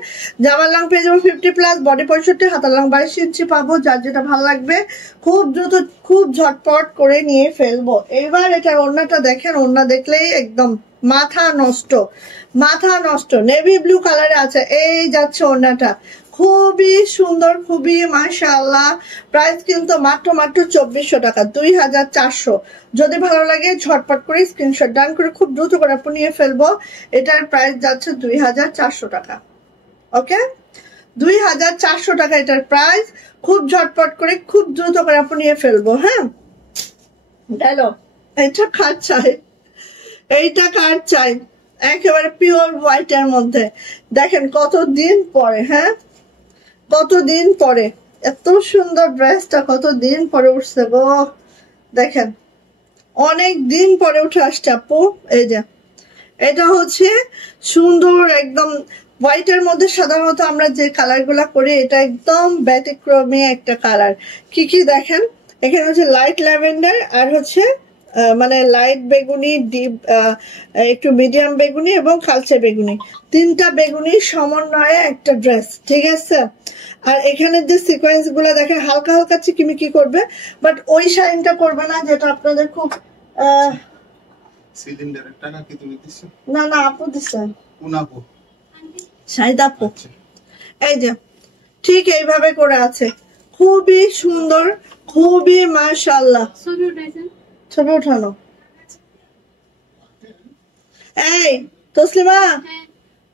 জামার লং পেয়ে যাবো 50+, বডি 65, হাতার লং 22 ইঞ্চি পাবো। যার যেটা ভালো লাগবে খুব দ্রুত খুব ঝটপট করে নিয়ে ফেলবো। এবার এটার ওড়নাটা দেখেন, ওড়না দেখলেই একদম মাথা নষ্ট, মাথা নষ্ট। নেভি ব্লু কালারে আছে, এই যাচ্ছে ওড়নাটা, খুবই সুন্দর, খুবই মাশাআল্লাহ। প্রাইস কিন্তু মাত্র মাত্র 2400 টাকা, 2400। যদি ভালো লাগে ঝটপট করে স্ক্রিনশট ডান করে খুব দ্রুত করে আপনি নিয়ে ফেলবো। এটার প্রাইস যাচ্ছে 2400 টাকা। ওকে, 2400 টাকা এটার প্রাইস। খুব ঝটপট করে খুব দ্রুত করে আপনি নিয়ে ফেলবো। হ্যাঁ, গেল। এটা কার চাই? এইটা কার চাই? একেবারে পিওর হোয়াইটের মধ্যে দেখেন কতদিন পরে, হ্যাঁ কতদিন পরে এত সুন্দর ড্রেসটা, কতদিন পরে উঠছে গো, দেখেন অনেক দিন পরে উঠে আসছে আপু। এই যে এটা হচ্ছে সুন্দর একদম হোয়াইটের মধ্যে, সাধারণত আমরা যে কালার গুলা করি এটা একদম ব্যতিক্রমী একটা কালার। কি কি দেখেন, এখানে হচ্ছে লাইট ল্যাভেন্ডার, আর হচ্ছে মানে লাইট বেগুনি, ডিপ একটু মিডিয়াম বেগুনি এবং কালচে বেগুনি, তিনটা বেগুনি সমন্বয়ে একটা ড্রেস, ঠিক আছে। আর এখানে যে সিকোয়েন্স গুলো দেখেন হালকা হালকা চিকিমিকি করবে, বাট ওই শাইনটা করবে না যেটা আপনাদের খুব সিলিন্ডারের টাকা কি তুমি দিছো? না না আপু দিছেন, কোন আপু? শাহিদ আপু। এই যে ঠিক এইভাবে করে আছে, খুবই সুন্দর, খুবই মাশাআল্লাহ। ছবি উঠানো। এই তসলিমা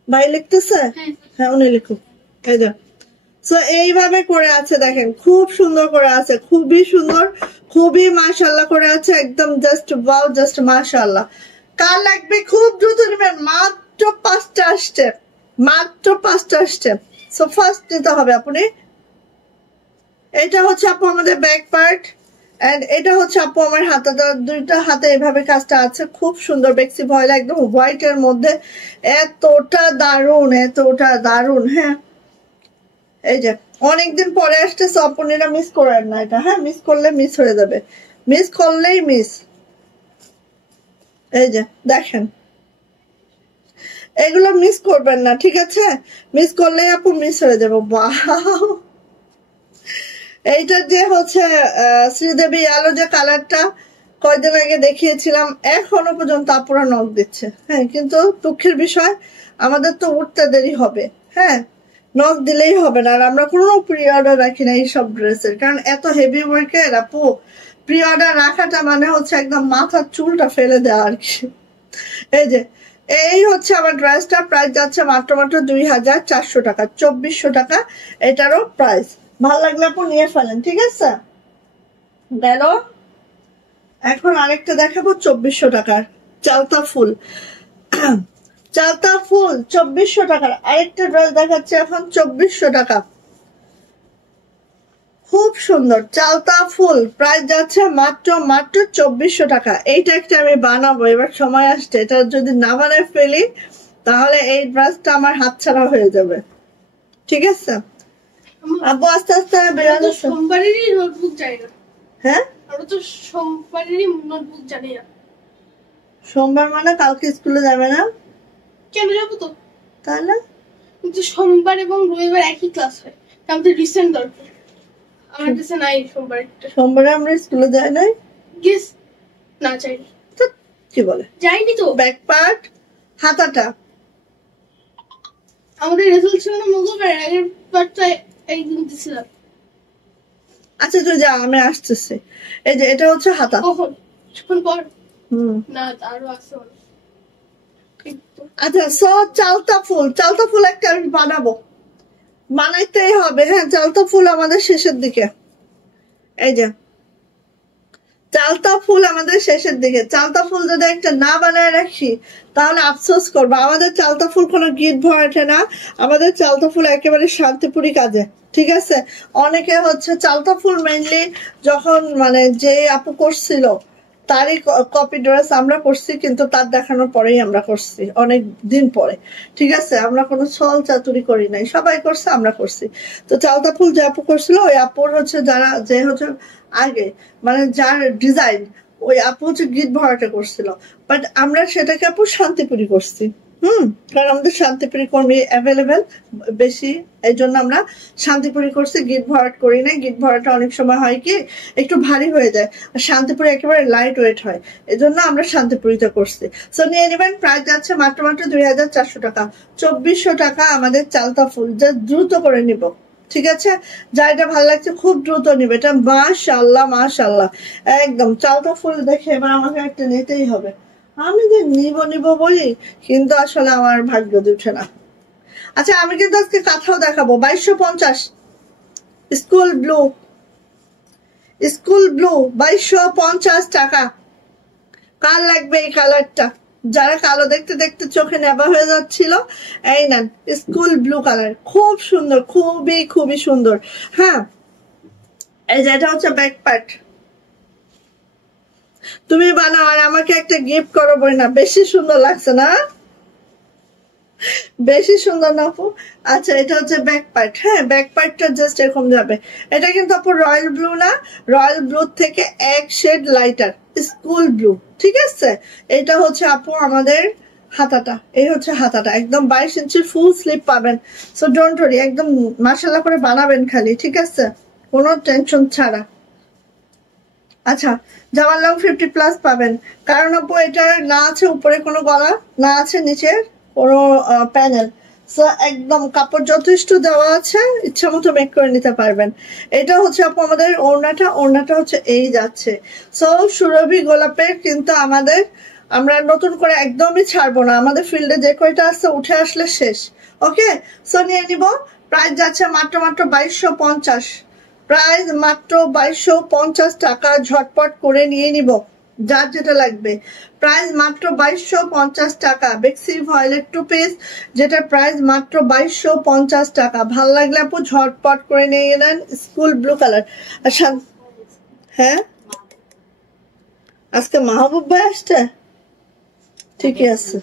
ভাই লিখতেছে, হ্যাঁ উনি লিখুক। এই যে এইভাবে করে আছে দেখেন, খুব সুন্দর করে আছে, খুবই সুন্দর, খুবই মাশাআল্লাহ করে আছে, একদম জাস্ট ওয়াও, জাস্ট মাশাআল্লাহ। কার লাগবে খুব দ্রুত নেবেন, মাত্র 5টা আসছে, মাত্র 5টা আসছে। সো ফার্স্ট নিতে হবে আপনি। এটা হচ্ছে আপু আমাদের ব্যাক পার্ট, এন্ড এটা হচ্ছে আপু আমার হাতাটা, দুইটা হাতে এভাবে কাজটা আছে, খুব সুন্দর বেক্সি ভয়েল একদম হোয়াইট এর মধ্যে, এতটা দারুন, এতটা দারুন। হ্যাঁ, এই যে অনেকদিন পরে আসতেছে, আপনারা মিস করেন না এটা, হ্যাঁ মিস করলে মিস হয়ে যাবে, মিস করলেই মিস। এই যে দেখেন, এগুলো মিস করবেন না, ঠিক আছে, মিস করলেই আপু মিস হয়ে যাবে। বাহ, এইটা যে হচ্ছে শ্রীদেবী আলো যে কালারটা কয়দিন আগে দেখিয়েছিলাম, এখনো পর্যন্ত আপুরা নক দিচ্ছে। হ্যাঁ, কিন্তু দুঃখের বিষয় আমাদের তো উঠতে দেরি হবে, হ্যাঁ নক দিলেই হবে না। আর আমরা কোনো প্রি অর্ডার রাখি না এইসব ড্রেসের, কারণ এত হেভি ওয়ার্কের আপু প্রি অর্ডার রাখাটা মানে হচ্ছে একদম মাথার চুলটা ফেলে দেওয়া আর কি। এই যে এই হচ্ছে আমার ড্রেসটা, প্রাইস যাচ্ছে মাত্র মাত্র 2400 টাকা, 2400 টাকা এটারও প্রাইস। ভালো লাগলে আপু নিয়ে ফেলেন, ঠিক আছে। গেল। এখন আরেকটা দেখাবো 2400 টাকার চালতা ফুল, চালতা ফুল 2400 টাকার আরেকটা ড্রেস দেখাচ্ছে এখন 2400 টাকা। খুব সুন্দর চালতা ফুল, প্রাইস যাচ্ছে মাত্র 2400 টাকা। এইটা একটা আমি বানাবো, এবার সময় আসছে। এটা যদি না বানায় ফেলি তাহলে এই ড্রেসটা আমার হাতছাড়া হয়ে যাবে। ঠিক আছে আব্বু, আস্তে আস্তে বেরোনো। সোমবারেরই নোটবুক চাই না। হ্যাঁ, আমরা তো সোমবারেরই নোটবুক জানি না। সোমবার মানে কালকে স্কুলে যাবে না? কেন যাবো তো? তাহলে কিন্তু সোমবার এবং রবিবার একই ক্লাস হয়, আমাদের রিসেন্ট দরকার। আমার কাছে নাই সোমবার। সোমবারে আমরা স্কুলে যাই নাই। গেস না চাইনি তো কি বলে, যাইনি তো। ব্যাক পার্ট, হাতাটা। আমাদের রেজাল্ট ছিল না মঙ্গলবার, আগের পার্টটা একদিন দিছিলাম। আচ্ছা তুই যা, আমি আসতেছি। এই যে এটা হচ্ছে হাতা। কখন? কিছুক্ষণ পর। না আরো আছে অনেক। আচ্ছা সো চালতা ফুল, চালতা ফুল একটা আমি বানাবো, বানাইতেই হবে। হ্যাঁ, চালতা ফুল আমাদের শেষের দিকে। এই যে চালতা ফুল আমাদের শেষের দিকে। চালতা ফুল যদি একটা না বানায় রাখি তাহলে আফসোস করবো। আমাদের চালতা ফুল কোনো গিট ভরাটে না, আমাদের চালতা ফুল একেবারে শান্তিপুরি কাজে। ঠিক আছে, অনেকে হচ্ছে চালতা ফুল মেইনলি যখন মানে যে আপু করছিল তারই কপি ড্রেস আমরা করছি, কিন্তু তার দেখানোর পরেই আমরা করছি, অনেক দিন পরে। ঠিক আছে, আমরা কোনো ছল চাতুরি করি নাই, সবাই করছে আমরা করছি। তো চালতা ফুল যে আপু করছিল ওই আপুর হচ্ছে যারা যে হচ্ছে আগে মানে যার ডিজাইন, ওই আপু হচ্ছে গিট ভরাটে করছিল, বাট আমরা সেটাকে আপু শান্তিপুরি করছি। কারণ আমাদের শান্তিপুরি কর্মী অ্যাভেলেবেল বেশি, এই জন্য আমরা শান্তিপুরি করছি, গিট ভরাট করি না। গিট ভরাটটা অনেক সময় হয় কি একটু ভারী হয়ে যায়, আর শান্তিপুরি একেবারে লাইট ওয়েট হয়, এই জন্য আমরা শান্তিপুরিতে করছি। সো নিয়ে নেবেন, প্রাইস যাচ্ছে মাত্র 2400 টাকা। 2400 টাকা আমাদের চালতা ফুল, যা দ্রুত করে নিব। ঠিক আছে, যা এটা ভালো লাগছে খুব দ্রুত নিবে। এটা মাশাআল্লাহ মাশাআল্লাহ একদম চালতা ফুল দেখে এবার আমাকে একটা নিতেই হবে। আমি যে নিব বলি কিন্তু আসলে আমার ভাগ্য উঠে না। আচ্ছা আমি কিন্তু আজকে কাঁথাও দেখাবো 2250 স্কুল ব্লু, স্কুল ব্লু 2250 টাকা। কার লাগবে এই কালারটা? যারা কালো দেখতে দেখতে চোখে নেবা হয়ে যাচ্ছিল, এই নেন স্কুল ব্লু কালার, খুব সুন্দর, খুবই সুন্দর। হ্যাঁ, এই যে এটা হচ্ছে ব্যাক পার্ট। তুমি বানাও আর আমাকে একটা গিফট করো বই না, বেশি সুন্দর লাগছে না? বেশি সুন্দর না আপু? আচ্ছা এটা হচ্ছে ব্যাক পার্ট। হ্যাঁ, ব্যাক পার্টটা জাস্ট এরকম যাবে। এটা কিন্তু আপু রয়্যাল ব্লু না, রয়্যাল ব্লু থেকে এক শেড লাইটার, স্কুল ব্লু। ঠিক আছে, এটা হচ্ছে আপু আমাদের হাতাটা। এই হচ্ছে হাতাটা, একদম 22 ইঞ্চি ফুল স্লিপ পাবেন। সো ডোন্ট ওয়ারি, একদম মাশাআল্লাহ করে বানাবেন খালি। ঠিক আছে, কোনো টেনশন ছাড়া। আচ্ছা, জামার লং 50+ পাবেন, কারণ আপু এটা না আছে উপরে কোনো গলা, না আছে নিচে কোনো প্যানেল। সো একদম কাপড় যথেষ্ট দেওয়া আছে, ইচ্ছা মতো মেক করে নিতে পারবেন। এটা হচ্ছে আপু আমাদের ওড়নাটা, ওড়নাটা হচ্ছে এই যাচ্ছে। সো সুরভি গোলাপের কিন্তু আমাদের, আমরা নতুন করে একদমই ছাড়বো না, আমাদের ফিল্ডে যে কয়টা আছে উঠে আসলে শেষ। ওকে, সো নিয়ে নিব। প্রাইস যাচ্ছে মাত্র 2250, প্রাইস মাত্র 2250 টাকা। ঝটপট করে নিয়ে নিব যার যেটা লাগবে। প্রাইস মাত্র 2250 টাকা। বেক্সি ভয়েলেট 2 পিস, যেটা প্রাইস মাত্র 2250 টাকা। ভাল লাগলে আপু ঝটপট করে নিয়ে নেন, স্কুল ব্লু কালার। আচ্ছা হ্যাঁ, আজকে মাহবুব ভাই আসছে? ঠিকই আছে,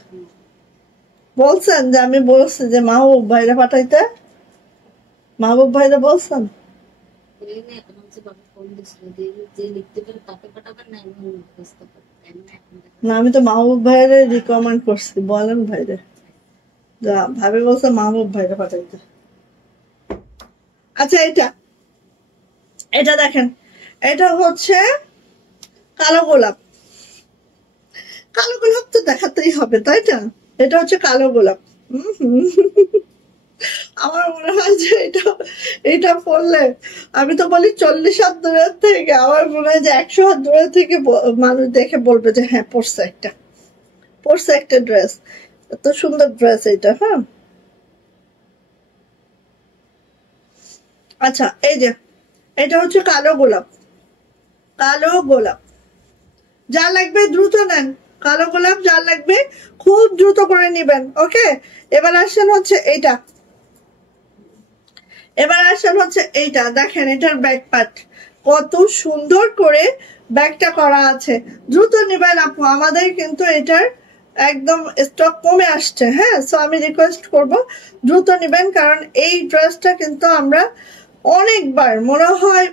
বলছেন যে আমি বলছি যে মাহবুব ভাইরা পাঠাইতে, মাহবুব ভাইরা বলছেন। না আমি তো মাহবুব ভাইয়ের রিকমেন্ড করছি, বলেন ভাইরে যা ভাবে বলছে মাহবুব ভাইরে পাঠাইতে। আচ্ছা এটা, এটা দেখেন, এটা হচ্ছে কালো গোলাপ। কালো গোলাপ তো দেখাতেই হবে তাই না? এটা হচ্ছে কালো গোলাপ। আমার মনে হয় যে এটা পড়লে, আমি তো বলি 40 হাত দূরের থেকে, আমার মনে হয় যে 100 হাত দূরের থেকে মানুষ দেখে বলবে যে হ্যাঁ পড়ছে একটা ড্রেস। এত সুন্দর ড্রেস এটা। হ্যাঁ, আচ্ছা এই যে এটা হচ্ছে কালো গোলাপ, কালো গোলাপ যা লাগবে দ্রুত নেন। কালো গোলাপ যা লাগবে খুব দ্রুত করে নিবেন। ওকে, এবার আসেন হচ্ছে এবার আসেন হচ্ছে এইটা দেখেন, এটার ব্যাক পার্ট কত সুন্দর করে ব্যাগটা করা আছে। দ্রুত নিবেন আপু, আমাদের কিন্তু এটার একদম স্টক কমে আসছে। হ্যাঁ, সো আমি রিকোয়েস্ট করব দ্রুত নিবেন, কারণ এই ড্রেসটা কিন্তু আমরা অনেকবার, মনে হয়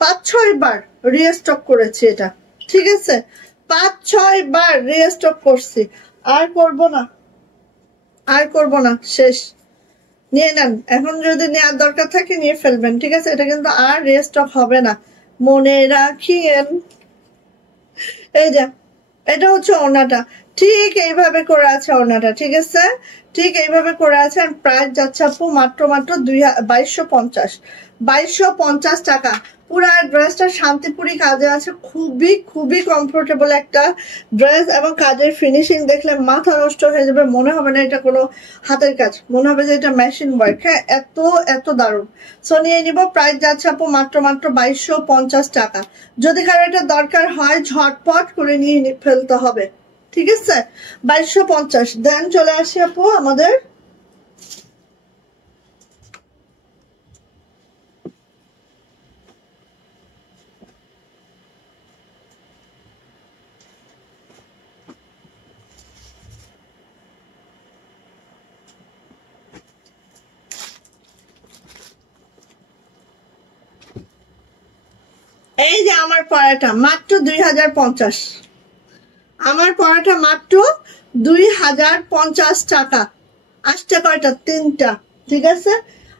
5-6 বার রিস্টক করেছি এটা। ঠিক আছে, 5-6 বার রিস্টক করছি, আর করব না, আর করব না, শেষ। নিয়ে নেন, এখন যদি নেওয়ার দরকার থাকে নিয়ে ফেলবেন। ঠিক আছে, এটা কিন্তু আর রিস্টক হবে না, মনে রাখিয়েন। এই যে এটা হচ্ছে ওড়নাটা, ঠিক এইভাবে করে আছে ওড়নাটা। ঠিক আছে, ঠিক এইভাবে করে আছে। আর প্রাইস যাচ্ছে আপু মাত্র 2250, 2250 টাকা। পুরা ড্রেসটা শান্তিপুরি কাজে আছে, খুবই খুবই কমফোর্টেবল একটা ড্রেস, এবং কাজের ফিনিশিং দেখলে মাথা নষ্ট হয়ে যাবে, মনে হবে না এটা কোনো হাতের কাজ, মনে হবে যে এটা মেশিন ওয়ার্ক। হ্যাঁ, এত এত দারুণ। সো নিয়ে নিব, প্রাইস যাচ্ছে আপু মাত্র 2250 টাকা। যদি কারো এটা দরকার হয় ঝটপট করে নিয়ে ফেলতে হবে। ঠিক আছে, 2250। দেন চলে আসি আপু আমাদের এই যে আমার পড়াটা মাত্র 2050, আমার পড়াটা মাত্র 2050 টাকা। আসছে কয়টা? 3টা। ঠিক আছে,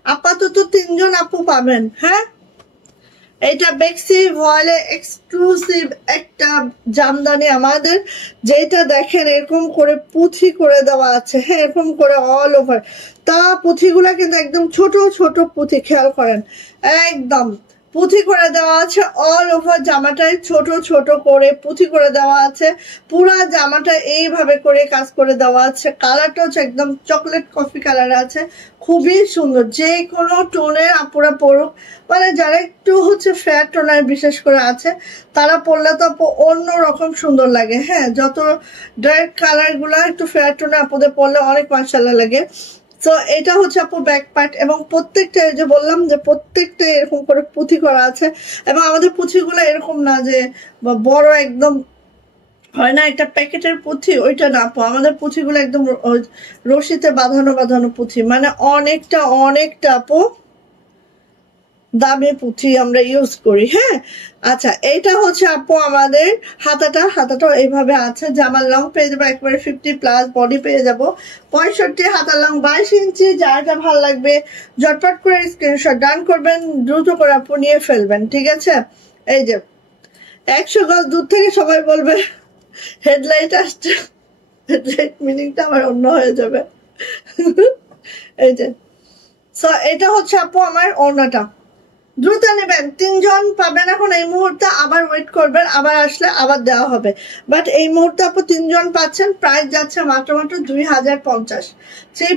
আপাতত 3জন আপু পাবেন। হ্যাঁ, এটা বেক্সি ভয়েলে এক্সক্লুসিভ একটা জামদানি আমাদের, যেটা দেখেন এরকম করে পুঁথি করে দেওয়া আছে। হ্যাঁ, এরকম করে অল ওভার। তা পুঁথিগুলা কিন্তু একদম ছোট ছোট পুঁথি, খেয়াল করেন, একদম পুঁথি করে দেওয়া আছে অল ওভার জামাটায়, ছোট ছোট করে পুঁথি করে দেওয়া আছে। পুরা জামাটা এইভাবে করে কাজ করে দেওয়া আছে। কালারটা হচ্ছে একদম চকলেট কফি কালার আছে, খুবই সুন্দর। যে কোনো টোনের আপুরা পড়ুক, মানে যারা একটু হচ্ছে ফেয়ার টোনার বিশেষ করে আছে, তারা পরলে তো অন্য রকম সুন্দর লাগে। হ্যাঁ, যত ডার্ক কালার গুলা একটু ফেয়ার টোনার আপুদের পরলে অনেক মাশাআল্লাহ লাগে। তো এটা হচ্ছে আপু ব্যাক পার্ট, এবং প্রত্যেকটা যে বললাম যে প্রত্যেকটা এরকম করে পুঁথি করা আছে। এবং আমাদের পুঁথিগুলো এরকম না যে বড় একদম হয় না একটা প্যাকেটের পুঁথি, ওইটা না আপু, আমাদের পুঁথিগুলো একদম রশিতে বাঁধানো বাঁধানো পুঁথি, মানে অনেকটা অনেকটা আপু দামি পুঁথি আমরা ইউজ করি। হ্যাঁ, আচ্ছা, এইটা হচ্ছে আপু আমাদের হাতাটা এইভাবে আছে। জামার লং পেয়ে যাবো একবারে 50+, বডি পেয়ে যাবো 65, হাতার লং 22 ইঞ্চি। যারটা ভালো লাগবে ঝটপট করে স্ক্রিনশট ডান করবেন, দ্রুত করে আপু নিয়ে ফেলবেন। ঠিক আছে, এই যে 100 গজ দূর থেকে সবাই বলবে হেডলাইট আসছে, হেডলাইট মিনিংটা আমার অন্য হয়ে যাবে। এই যে, সো এটা হচ্ছে আপু আমার ওড়নাটা, দ্রুত নেবেন। 3জন পাবেন এখন এই মুহূর্তে, আবার ওয়েট করবেন, আবার আসলে আবার দেওয়া হবে। বাট এই মুহূর্তে আপু 3জন পাচ্ছেন। প্রাইস যাচ্ছে মাত্র 2050। সেই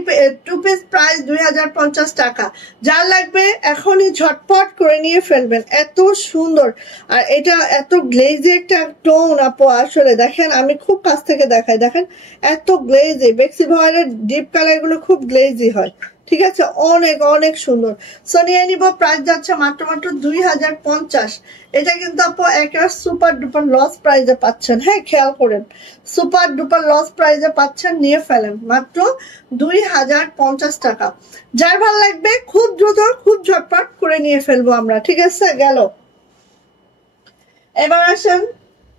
2 পিস প্রাইস 2050 টাকা। যার লাগবে এখনই ঝটপট করে নিয়ে ফেলবেন, এত সুন্দর। আর এটা এত গ্লেজি একটা টোন আপু, আসলে দেখেন আমি খুব কাছ থেকে দেখাই, দেখেন এত গ্লেজি। বেক্সি ভয়েলের ডিপ কালার গুলো খুব গ্লেজি হয়। ঠিক আছে, অনেক অনেক সুন্দর। সো নিয়ে নিব, প্রাইস যাচ্ছে মাত্র 2050। এটা কিন্তু আপু একেবারে সুপার ডুপার লস প্রাইজে পাচ্ছেন। হ্যাঁ, খেয়াল করেন, সুপার ডুপার লস প্রাইজে পাচ্ছেন, নিয়ে ফেলেন মাত্র 2050 টাকা। যার ভালো লাগবে খুব দ্রুত খুব ঝটপট করে নিয়ে ফেলবো আমরা। ঠিক আছে, গেল। এবার আসেন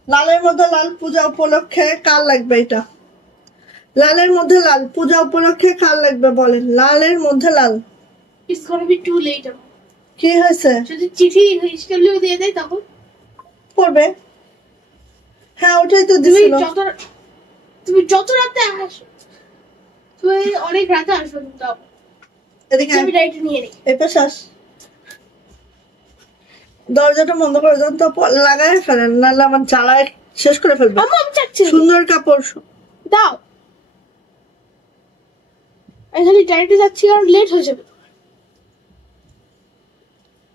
লালের মধ্যে লাল, পূজা উপলক্ষে কার লাগবে এটা? লালের মধ্যে লাল, পূজা উপলক্ষে কার লাগবে বলেন? লালের মধ্যে লাল। It's gonna be too late. কি হয়েছে? যদি চিঠি হিসকেলেও দিয়ে দেয় তখন পড়বে। হ্যাঁ, ওটাই তো দিছিল। তুমি যত রাতে আসো, তুমি অনেক রাতে আসো, কিন্তু এদিকে আমি ডাইরেক্ট নিয়ে নিই। এই পাশে আস, দরজাটা বন্ধ করে দেন তো, লাগায় ফেলেন, নাহলে আমার জ্বালায় শেষ করে ফেলবে। সুন্দর কাপড় দাও, এখানে ডাইরেক্ট যাচ্ছি কারণ লেট হয়ে যাবে।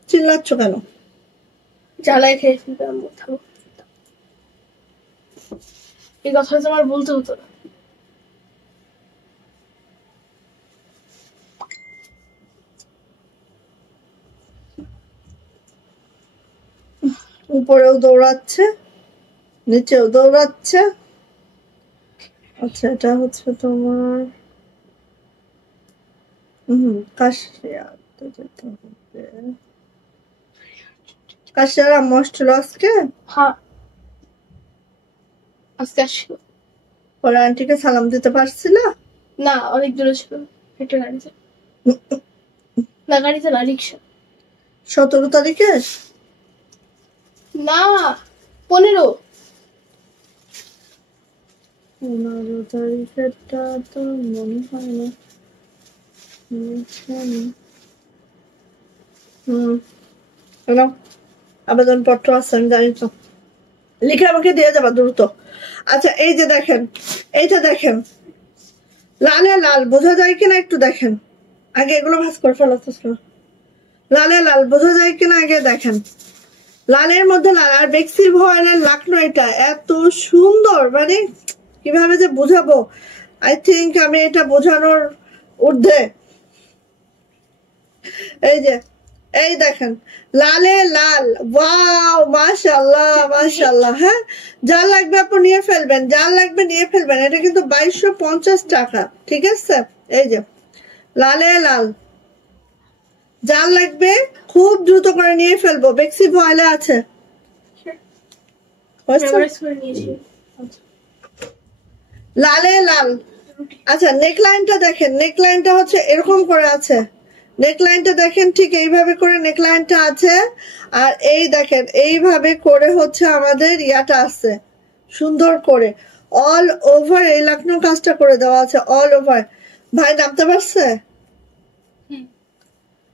চিল্লাচ্ছ কেন? জ্বালায় খেয়ে ফেলবে। এই কথা তোমার বলতে হতো না। উপরেও দৌড়াচ্ছে, নিচেও দৌড়াচ্ছে। আচ্ছা এটা হচ্ছে তোমার কাশিয়াতে যেতে হবে। কাশিয়ার আম্মু আসছিল আজকে? হ্যাঁ আজকে আসছিল। পরে আন্টিকে সালাম দিতে পারছিল না, অনেক দূরে ছিল, হেঁটে গাড়িতে। না গাড়িতে না, রিক্সা। 17 তারিখে? না 15। 15 তারিখেরটা তো মনে হয় না। কেন আবেদনপত্র আছে আমি জানি তো, লিখে আমাকে দিয়ে যাবা দ্রুত। আচ্ছা এই যে দেখেন, এইটা দেখেন, লালে লাল বোঝা যায় কিনা একটু দেখেন। আগে এগুলো ভাঁজ করে ফেলাচ্ছিল। লালে লাল বোঝা যায় কিনা আগে দেখেন। লালের মধ্যে লাল, আর বেক্সি ভয়েলের লাকনো, এটা এত সুন্দর, মানে কিভাবে যে বোঝাবো। আই থিঙ্ক আমি এটা বোঝানোর ঊর্ধ্বে। এই যে এই দেখেন লালে লাল, ওয়াও মাশাআল্লাহ মাশাআল্লাহ। হ্যাঁ যার লাগবে আপনি নিয়ে ফেলবেন, যার লাগবে নিয়ে ফেলবেন। এটা কিন্তু 2250 টাকা, ঠিক আছে? এই যে লালে লাল, যার লাগবে খুব দ্রুত করে নিয়ে ফেলবো। বেক্সি ভয়েলে আছে। লালে লাল। আচ্ছা নেকলাইনটা দেখেন, নেকলাইনটা হচ্ছে এরকম করে আছে। নেকলাইনটা দেখেন, ঠিক এইভাবে করে নেকলাইনটা আছে। আর এই দেখেন এইভাবে করে হচ্ছে আমাদের ইয়াটা আছে সুন্দর করে, অল ওভার এই লাকনো কাজটা করে দেওয়া আছে অল ওভার। ভাই নামতে পারছে?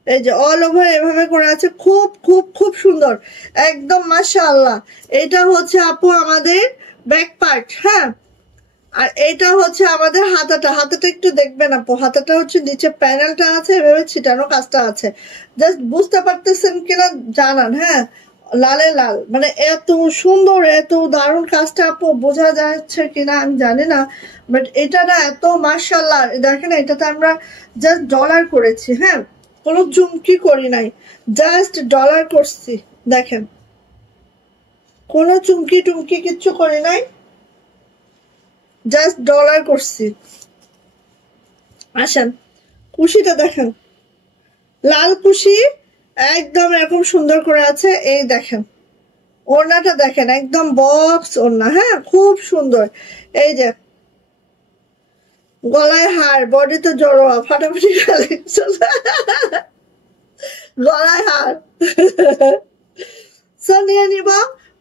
এই যে অল ওভার এভাবে করে আছে, খুব খুব খুব সুন্দর একদম মাশাআল্লাহ। এটা হচ্ছে আপু আমাদের ব্যাক পার্ট। হ্যাঁ আর এটা হচ্ছে আমাদের হাতাটা। হাতাটা একটু দেখবেন আপু, হাতাটা হচ্ছে নিচে প্যানেলটা আছে, এভাবে ছিটানো কাজটা আছে। জাস্ট বুঝতে পারতেছেন কিনা জানান। হ্যাঁ লালে লাল, মানে এত সুন্দর এত দারুণ কাজটা আপু, বোঝা যাচ্ছে কিনা আমি জানি না, বাট এটা না এত মাশাআল্লাহ। দেখেন এটাতে আমরা জাস্ট ডলার করেছি। হ্যাঁ কোনো চুমকি করি নাই, জাস্ট ডলার করছি। দেখেন কোনো চুমকি টুমকি কিচ্ছু করি নাই, জাস্ট ডলার করছি। আসেন কুশিটা দেখেন, লাল কুশি একদম এরকম সুন্দর করে আছে। এই দেখেন ওড়নাটা দেখেন, একদম বক্স ওড়না। হ্যাঁ খুব সুন্দর। এই যে গলায় হার, বডিতে জড়োয়া, ফাটাফাটি কালেকশন। গলায় হার। সো নিয়ে নিব।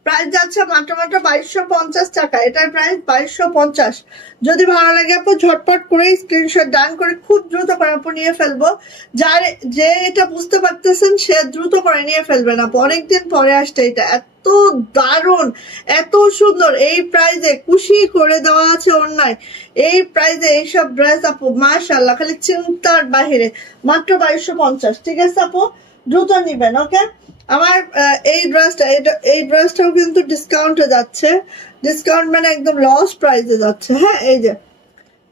প্রাইস যাচ্ছে মাত্র মাত্র 2250 টাকা। এটার প্রাইস 2250। যদি ভালো লাগে আপু ঝটপট করে স্ক্রিনশট ডান করে খুব দ্রুত করে আপু নিয়ে ফেলবো। যার যে এটা বুঝতে পারতেছেন সে দ্রুত করে নিয়ে ফেলবেন আপু, অনেকদিন পরে আসছে এটা, এত দারুণ এত সুন্দর। এই প্রাইজে খুশি করে দেওয়া আছে অন্যায়। এই প্রাইজে এইসব ড্রেস আপু মাশাআল্লাহ খালি চিন্তার বাহিরে। মাত্র 2250, ঠিক আছে আপু দ্রুত নিবেন। ওকে আমার এই ড্রেসটাও কিন্তু ডিসকাউন্টে যাচ্ছে। ডিসকাউন্ট মানে একদম লস প্রাইসে যাচ্ছে। হ্যাঁ এই যে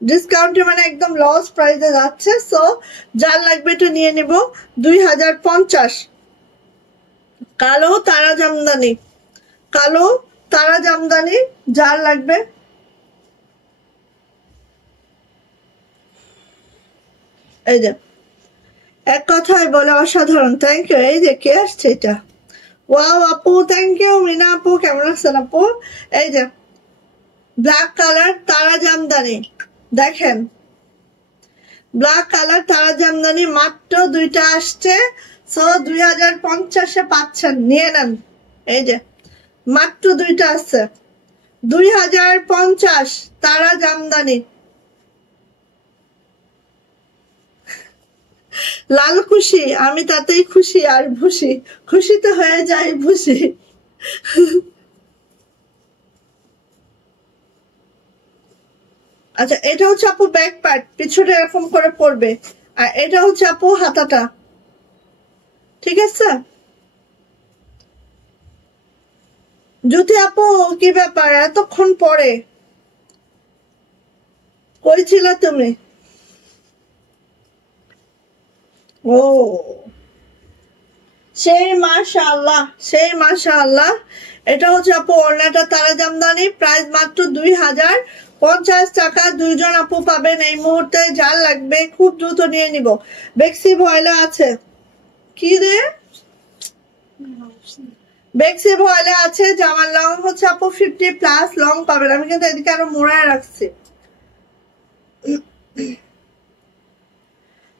ডিসকাউন্টে মানে একদম লস প্রাইসে যাচ্ছে। সো যার লাগবে এটা নিয়ে নিব 2050। কালো তারা জামদানি, কালো তারা জামদানি যার লাগবে। এই যে এক কথায় বলে অসাধারণ। Thank you. এই যে কে আসছে এটা? ওয়াও আপু থ্যাংক ইউ। মিনা আপু কেমন আছেন আপু? এই যে ব্ল্যাক কালার তারা জামদানি দেখেন, ব্ল্যাক কালার তারা জামদানি মাত্র 2টা আসছে। সো 2050-এ পাচ্ছেন, নিয়ে নেন। এই যে মাত্র 2টা আছে, 2050 তারা জামদানি। লাল খুশি, আমি তাতেই খুশি আর ভুসি, খুশিতে হয়ে যায় ভুসি। আচ্ছা এটা হচ্ছে আপু ব্যাক পার্ট, পিছনে এরকম করে পড়বে। আর এটা হচ্ছে আপু হাতাটা, ঠিক আছে? জ্যোতি আপু কি ব্যাপার এতক্ষণ পরে কই ছিল তুমি? ও সেই মাশাআল্লাহ, সেই মাশাআল্লাহ। এটা হচ্ছে আপু ওড়নাটা তারা জামদানি, প্রাইস মাত্র 2050 টাকা। দুইজন আপু পাবেন এই মুহূর্তে, যার লাগবে খুব দ্রুত নিয়ে নিব। বেক্সি ভয়লা আছে কি রে, বেক্সি ভয়লা আছে। জামার লং হচ্ছে আপু 50+ লং পাবেন। আমি কিন্তু এদিকে আরো মোড়ায় রাখছি।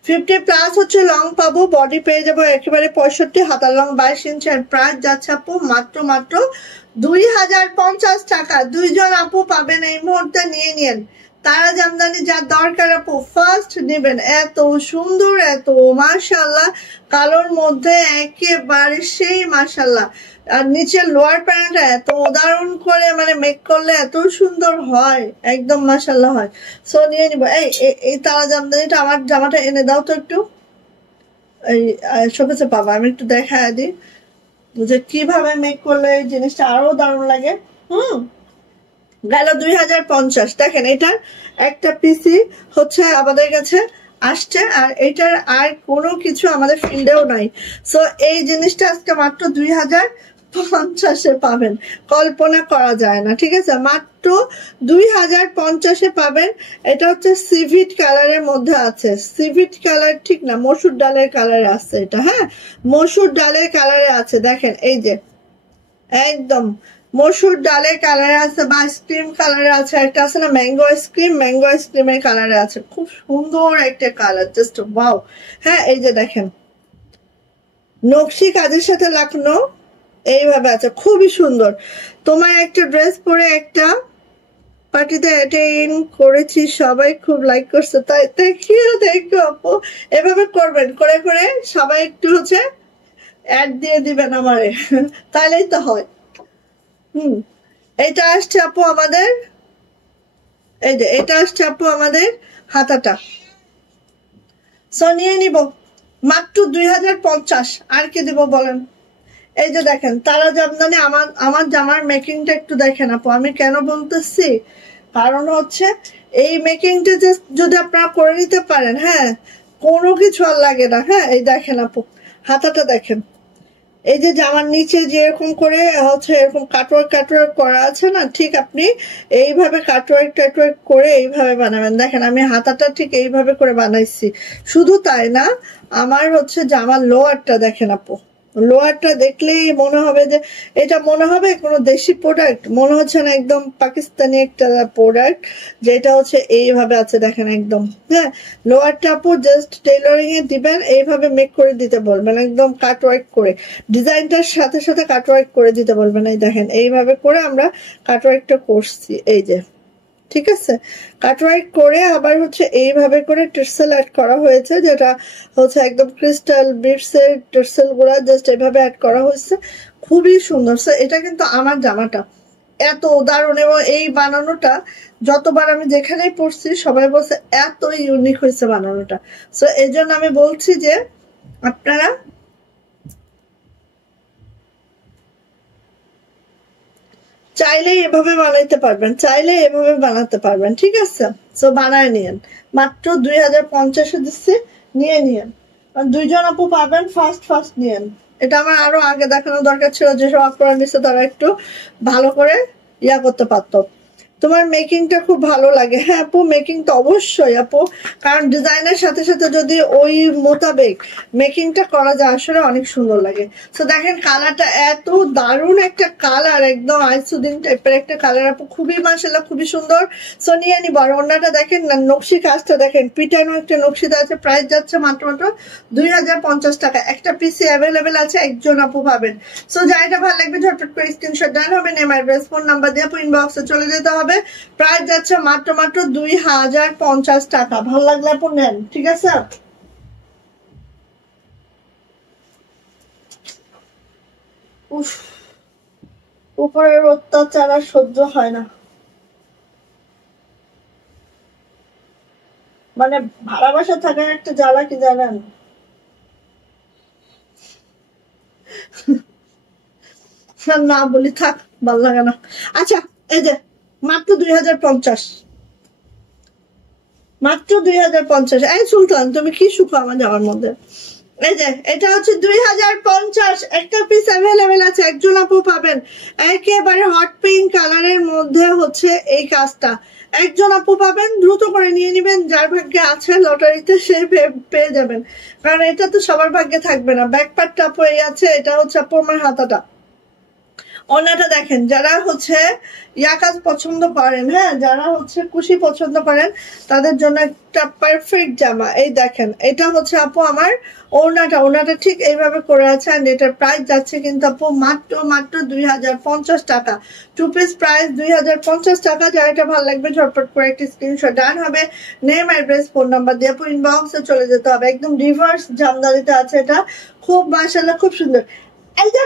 50+ হচ্ছে লং পাবো, বডি পেয়ে যাবো একেবারে 65, হাতার লং 22 ইঞ্চি। আর প্রাইস যাচ্ছে আপু মাত্র 2050 টাকা। দুইজন আপু পাবেন এই মুহূর্তে, নিয়ে নিন। তারা জামদানি যার দরকার আপু ফার্স্ট নেবেন। এত সুন্দর, এত মাশাআল্লাহ, কালোর মধ্যে একেবারে সেই মাশাআল্লাহ। আর নিচের লোয়ার প্যান্টটা এত উদাহরণ করে মানে মেক করলে এত সুন্দর হয়, একদম মাশাআল্লাহ হয়। সো নিয়ে নিব। এই তারা জামদানিটা আমার জামাটা এনে দাও তো একটু, এই শোকেসে পাবা, আমি একটু দেখায় দিই যে কিভাবে মেক করলে এই জিনিসটা আরো দারুণ লাগে। গেল 2050। দেখেন এটার একটা পিসি হচ্ছে আমাদের কাছে আসছে, আর এটার আর কোনো কিছু আমাদের ফিল্ডেও নাই। সো এই জিনিসটা আজকে মাত্র 2050-এ পাবেন, কল্পনা করা যায় না। ঠিক আছে, মাত্র 2050-এ পাবেন। এটা হচ্ছে সিভিট কালারের মধ্যে আছে। সিভিট কালার ঠিক না, মসুর ডালের কালারে আছে এটা। হ্যাঁ, মসুর ডালের কালারে আছে। দেখেন এই যে একদম মসুর ডালের কালারে আছে, বা আইসক্রিম কালারে আছে। একটা আছে না ম্যাঙ্গো আইসক্রিম, ম্যাঙ্গো আইসক্রিমের কালারে আছে। খুব সুন্দর একটা কালার, জাস্ট ওয়াও। হ্যাঁ, এই যে দেখেন নকশি কাজের সাথে লাকনো এইভাবে আছে, খুবই সুন্দর। তোমার একটা ড্রেস পরে একটা পার্টিতে অ্যাটেন্ড করেছি, সবাই খুব লাইক করছে। তাই থ্যাংক ইউ আপু। এভাবে করবেন, করে করে সবাই একটু হচ্ছে অ্যাড দিয়ে দিবেন আমারে, তাহলেই তো হয়। এটা আসছে আপু আমাদের, এই যে এটা আসছে আপু আমাদের হাতাটা। সো নিয়ে নিব মাত্র 2050। আর কি দিব বলেন? এই যে দেখেন তারা জামদানি, আমার জামার মেকিংটা একটু দেখেন আপু। আমি কেন বলতেছি, কারণ হচ্ছে এই মেকিংটা যদি আপনারা করে নিতে পারেন, হ্যাঁ, কোনো কিছু আর লাগে না। হ্যাঁ, এই দেখেন আপু হাতাটা দেখেন, এই যে জামার নিচে যেরকম করে হচ্ছে এরকম কাটওয়ার্ক করা আছে না, ঠিক আপনি এইভাবে কাটওয়ার্ক করে এইভাবে বানাবেন। দেখেন আমি হাতাটা ঠিক এইভাবে করে বানাইছি। শুধু তাই না, আমার হচ্ছে জামার লোয়ারটা দেখেন আপু, লোয়ারটা দেখলেই মনে হবে যে এটা মনে হবে কোনো দেশি প্রোডাক্ট, মনে হচ্ছে না একদম পাকিস্তানি একটা প্রোডাক্ট, যেটা হচ্ছে এইভাবে আছে দেখেন একদম। হ্যাঁ, লোয়ারটা আপু জাস্ট টেইলরিং এ দিবেন, এইভাবে মেক করে দিতে বলবেন, একদম কাটওয়ার্ক করে ডিজাইনটার সাথে সাথে কাটওয়ার্ক করে দিতে বলবেন। এই দেখেন এইভাবে করে আমরা কাটওয়ার্কটা করছি, এই যে ঠিক আছে। কাটওয়ার্ক করে আবার হচ্ছে এইভাবে করে টার্সেল অ্যাড করা হয়েছে, যেটা হচ্ছে একদম ক্রিস্টাল বিটসের টার্সেল গুলা জাস্ট এইভাবে অ্যাড করা হয়েছে, খুবই সুন্দর। সো এটা কিন্তু আমার জামাটা এত দারুণ, এবং এই বানানোটা যতবার আমি যেখানেই পড়ছি সবাই বলছে এত ইউনিক হয়েছে বানানোটা। সো এই জন্য আমি বলছি যে আপনারা চাইলে এভাবে বানাইতে পারবেন, চাইলে এভাবে বানাতে পারবেন। ঠিক আছে, সো বানায় নিয়েন। মাত্র 2050-এ দিচ্ছি, নিয়ে নিয়েন। দুইজন আপু পাবেন, ফার্স্ট নিয়েন। এটা আমার আরো আগে দেখানো দরকার ছিল, যেসব আপনারা নিচ্ছে তারা একটু ভালো করে ইয়া করতে পারতো। তোমার মেকিংটা খুব ভালো লাগে। হ্যাঁ আপু, মেকিং তো অবশ্যই আপু, কারণ ডিজাইনের সাথে সাথে যদি ওই মোতাবেক মেকিংটা করা যায় আসলে অনেক সুন্দর লাগে। তো দেখেন কালারটা এত দারুণ একটা কালার, একদম আইসুদিন টাইপের একটা কালার আপু, খুবই মাশাআল্লাহ, খুবই সুন্দর। সো নিয়ে নিব। আর ওনাটা দেখেন না, নকশি কাজটা দেখেন, পিটানো একটা নকশিটা আছে। প্রাইস যাচ্ছে মাত্র 2050 টাকা। একটা পিসি অ্যাভেলেবেল আছে, একজন আপু পাবেন। সো যাইটা ভালো লাগবে ঝটপট করে স্ক্রিনশট দেন হবে, নেম অ্যাড্রেস ফোন নাম্বার দিয়ে আপু ইনবক্সে চলে যেতে হবে। প্রাইস যাচ্ছে মাত্র 2050 টাকা। ভালো লাগলে আপু নেন, ঠিক আছে। উফ, উপরের অত্যাচার আর সহ্য হয় না, মানে ভাড়া বাসা থাকার একটা জ্বালা কি জানেন। না বলি থাক, ভালো লাগে না। আচ্ছা, এই যে মাত্র 2050, মাত্র 2050। এই সুলতান, তুমি কি সুখো আমার যাওয়ার মধ্যে। এই যে এটা হচ্ছে 2050, একটা পিস অ্যাভেলেবেল আছে, একজন আপু পাবেন। একেবারে হট পিঙ্ক কালারের মধ্যে হচ্ছে এই কাজটা, একজন আপু পাবেন, দ্রুত করে নিয়ে নেবেন, যার ভাগ্যে আছে লটারিতে সে পেয়ে যাবেন, কারণ এটা তো সবার ভাগ্যে থাকবে না। ব্যাক পার্টটা আপু এই আছে, এটা হচ্ছে আপু আমার হাতাটা। ওনাটা দেখেন, যারা হচ্ছে কাজ পছন্দ করেন, হ্যাঁ, যারা হচ্ছে কুশি পছন্দ করেন তাদের জন্য একটা পারফেক্ট জামা। এই দেখেন, এটা হচ্ছে আপু আমার ওনাটা ঠিক এইভাবে করে আছে। আর এটার প্রাইস যাচ্ছে কিন্তু আপু মাত্র 2050 টাকা। 2 পিস প্রাইস 2050 টাকা। যার এটা ভালো লাগবে ঝটপট করে একটি স্ক্রিনশট ডান হবে, নেম অ্যাড্রেস ফোন নাম্বার দিয়ে আপু ইনবক্সে চলে যেতে হবে। একদম রিভার্স জামদানিতে আছে এটা, খুব মাশাআল্লাহ খুব সুন্দর। এই যে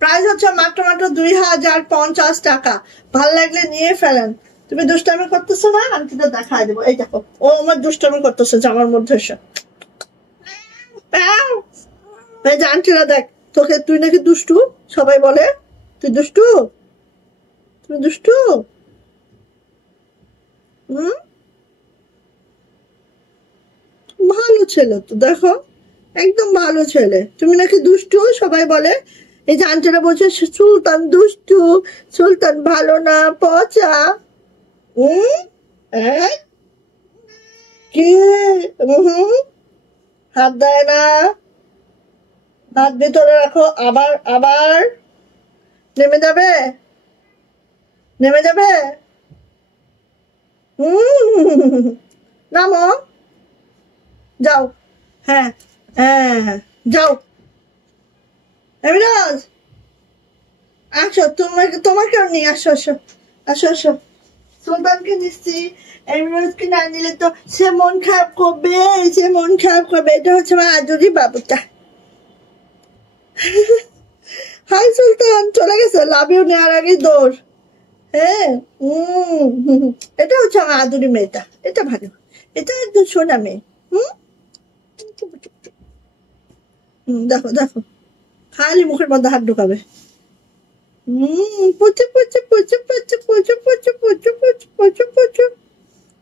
প্রাইস হচ্ছে মাত্র 2050 টাকা। ভাল লাগলে নিয়ে ফেলেন। তুমি দুষ্টামি করতেছো না, আন্টিটা দেখায় দেবো। এই দেখো, ও আমার দুষ্টামি করতেছে জামার মধ্যে এসে। এই যে আন্টিরা দেখ, তোকে তুই নাকি দুষ্টু, সবাই বলে তুই দুষ্টু, তুমি দুষ্টু। ভালো ছেলে তো, দেখো একদম ভালো ছেলে, তুমি নাকি দুষ্টু সবাই বলে। এই যে আন্টিরা বলছে সুলতান দুষ্টু, সুলতান ভালো না, পচা। কি হাত দেয় না, হাত ভিতরে রাখো। আবার আবার নেমে যাবে, নেমে যাবে। নামো, যাও। হ্যাঁ হ্যাঁ যাও। এমিরাজ আসো, তোমাকেও নিয়ে আসো, আসো আসো আসো। সুলতানকে নিচ্ছি, এমিরাজকে না নিলে তো সে মন খারাপ করবে, সে মন খারাপ করবে। এটা হচ্ছে আমার আদুরি বাবুটা। হাই সুলতান, চলে গেছে, লাভ ইউ নেওয়ার আগে দৌড়। হ্যাঁ এটা হচ্ছে আমার আদুরি মেয়েটা, এটা ভালো, এটা একদম সোনা মেয়ে। দেখো দেখো, খালি মুখের মধ্যে হাত ঢুকাবে। পুচু পুচু পুচু পুচু পুচু পুচু পুচু পুচু পুচু পুচু,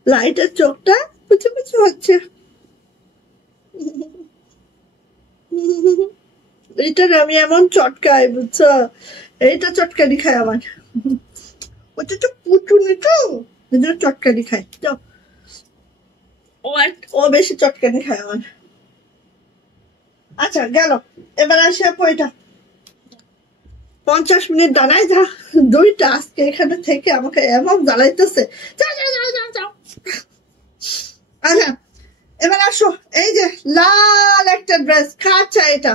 লাইটের চোখটা পুচু পুচু হচ্ছে। এইটার আমি এমন চটকাই, বুঝছো, এইটা চটকানি খায় আমার। ওটা তো পুটুনি তো, চটকানি খায়। ও বেশি চটকানি খায় আমার। আচ্ছা গেল, এবার আসি আপু এটা 50 মিনিট দাঁড়ায় যা, দুইটা আজকে এখানে থেকে আমাকে এমন জ্বালাইতেছে। আচ্ছা এবার আসো, এই যে লাল একটা ড্রেস খাচ্ছা, এটা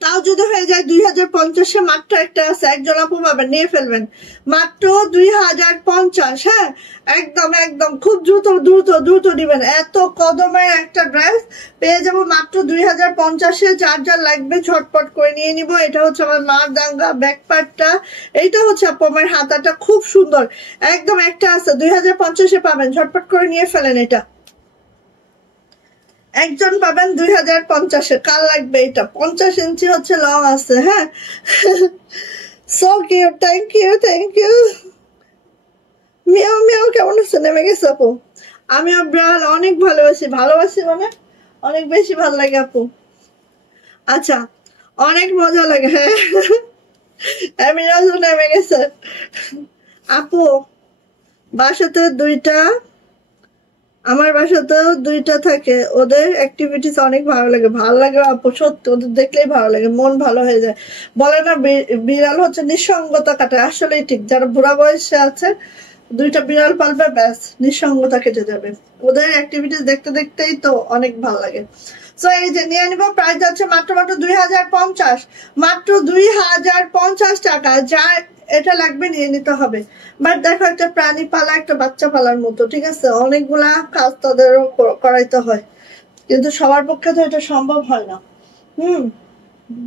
তাও যদি হয়ে যায় 2050-এ, মাত্র একটা আছে, একজন আপু পাবেন, নিয়ে ফেলবেন, মাত্র 2050। হ্যাঁ একদম একদম খুব দ্রুত দ্রুত দ্রুত দিবেন, এত কদমের একটা ড্রেস পেয়ে যাবো মাত্র 2050-এ। যার যার লাগবে ঝটপট করে নিয়ে নিব। এটা হচ্ছে আমার মার দাঙ্গা ব্যাক পার্টটা, এইটা হচ্ছে আপু আমার হাতাটা, খুব সুন্দর একদম। একটা আছে 2050-এ পাবেন, ঝটপট করে নিয়ে ফেলেন। এটা একজন পাবেন 2050-এ। কার লাগবে এটা? 50 ইঞ্চি হচ্ছে লং আছে। হ্যাঁ so cute, thank you thank you. মিয়াও মিয়াও কেমন আছে? নেমে গেছে আপু। আমিও বিড়াল অনেক ভালোবাসি, ভালোবাসি মানে অনেক বেশি ভালো লাগে আপু। আচ্ছা অনেক মজা লাগে। হ্যাঁ আমিরাজও নেমে গেছে আপু। বাসাতে দুইটা, আমার বাসাতেও দুইটা থাকে, ওদের অ্যাক্টিভিটিস অনেক ভালো লাগে। ভালো লাগে আপু, সত্যি ওদের দেখলেই ভালো লাগে, মন ভালো হয়ে যায়। বলে না বিড়াল হচ্ছে নিঃসঙ্গতা কাটায়, আসলেই ঠিক। যারা বুড়া বয়সে আছে দুইটা বিড়াল পালবে, ব্যাস নিঃসঙ্গতা কেটে যাবে। ওদের অ্যাক্টিভিটিস দেখতে দেখতেই তো অনেক ভালো লাগে। সো এই যে নিয়ে নিব, প্রাইস আছে মাত্র 2050, মাত্র 2050 টাকা। যা এটা লাগবে নিয়ে নিতে হবে। বাট দেখো, একটা প্রাণী পালা একটা বাচ্চা পালার মতো, ঠিক আছে, অনেকগুলা কাজ তাদেরও করাইতে হয়, কিন্তু সবার পক্ষে তো এটা সম্ভব হয় না।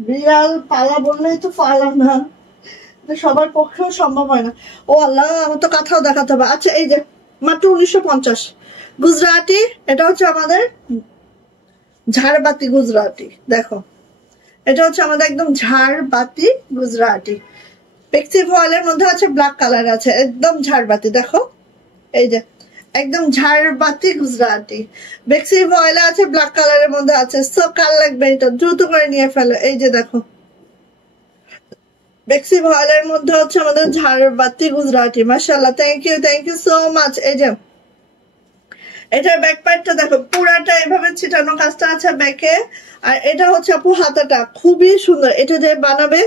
বিড়াল পালা বললেই তো পালা না, সবার পক্ষেও সম্ভব হয় না। ও আল্লাহ, আমার তো কথাও দেখাতে হবে। আচ্ছা এই যে মাত্র 1950 গুজরাটি, এটা হচ্ছে আমাদের ঝাড়বাতি গুজরাটি। দেখো এটা হচ্ছে আমাদের একদম ঝাড়বাতি গুজরাটি, পেক্সি ফয়েলের মধ্যে আছে, ব্ল্যাক কালার আছে, একদম ঝাড়বাতি। দেখো এই যে একদম ঝাড়বাতি গুজরাটি বেক্সি ভয়েলে আছে, ব্ল্যাক কালারের মধ্যে আছে। সো কাল লাগবে এটা দ্রুত করে নিয়ে ফেলো। এই যে দেখো বেক্সি ভয়েলের মধ্যে হচ্ছে আমাদের ঝাড়বাতি গুজরাটি। মাশাআল্লাহ, থ্যাংক ইউ সো মাচ। এই যে এটার ব্যাক পার্টটা দেখো, পুরাটা এভাবে ছিটানো কাজটা আছে ব্যাকে। আর এটা হচ্ছে আপু হাতাটা, খুবই সুন্দর। এটা যে বানাবে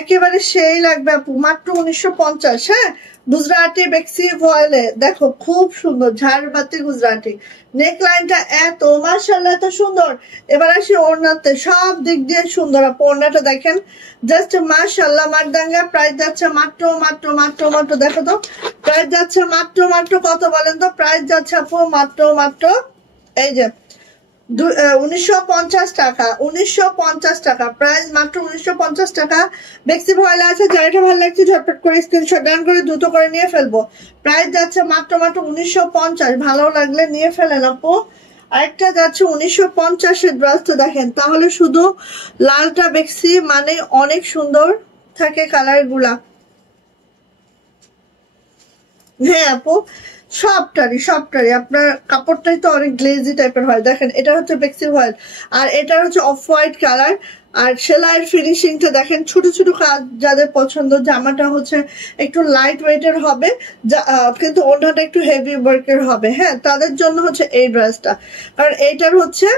একেবারে সেই লাগবে আপু, মাত্র 1950। হ্যাঁ, গুজরাটি বেক্সি ভয়েলে দেখো খুব সুন্দর ঝাড়বাতি গুজরাটি। নেক লাইনটা এত মাশাআল্লাহ এত সুন্দর। এবার আসি ওড়নাতে, সব দিক দিয়ে সুন্দর আপু। ওড়নাটা দেখেন জাস্ট মাশাআল্লাহ মারদাঙ্গা। প্রাইস যাচ্ছে মাত্র মাত্র মাত্র মাত্র, দেখো তো প্রাইস যাচ্ছে মাত্র মাত্র কত বলেন তো? প্রাইস যাচ্ছে আপু মাত্র মাত্র এই যে 1950 টাকা। 1950 টাকা প্রাইস, মাত্র 1950 টাকা। বেক্সি ভয়েল আছে, যাইটা ভালো লাগছে ঝটপট করে স্ক্রিনশট ডান করে দ্রুত করে নিয়ে ফেলবো। প্রাইস যাচ্ছে মাত্র মাত্র 1950। ভালো লাগলে নিয়ে ফেলেন আপু। আরেকটা যাচ্ছে 1950-এর ড্রেসটা দেখেন, তাহলে শুধু লালটা বেক্সি মানে অনেক সুন্দর থাকে কালার গুলা। হ্যাঁ আপু, সবটারই আপনার কাপড়টাই তো অনেক গ্লেজি টাইপের হয়। দেখেন এটা হচ্ছে বেক্সি ভয়েল, আর এটা হচ্ছে অফ হোয়াইট কালার। আর সেলাইয়ের ফিনিশিংটা দেখেন, ছোট ছোট কাজ যাদের পছন্দ। জামাটা হচ্ছে একটু লাইট ওয়েটের হবে, কিন্তু ওড়নাটা একটু হেভি ওয়ার্কের হবে। হ্যাঁ, তাদের জন্য হচ্ছে এই ড্রেসটা। কারণ এইটার হচ্ছে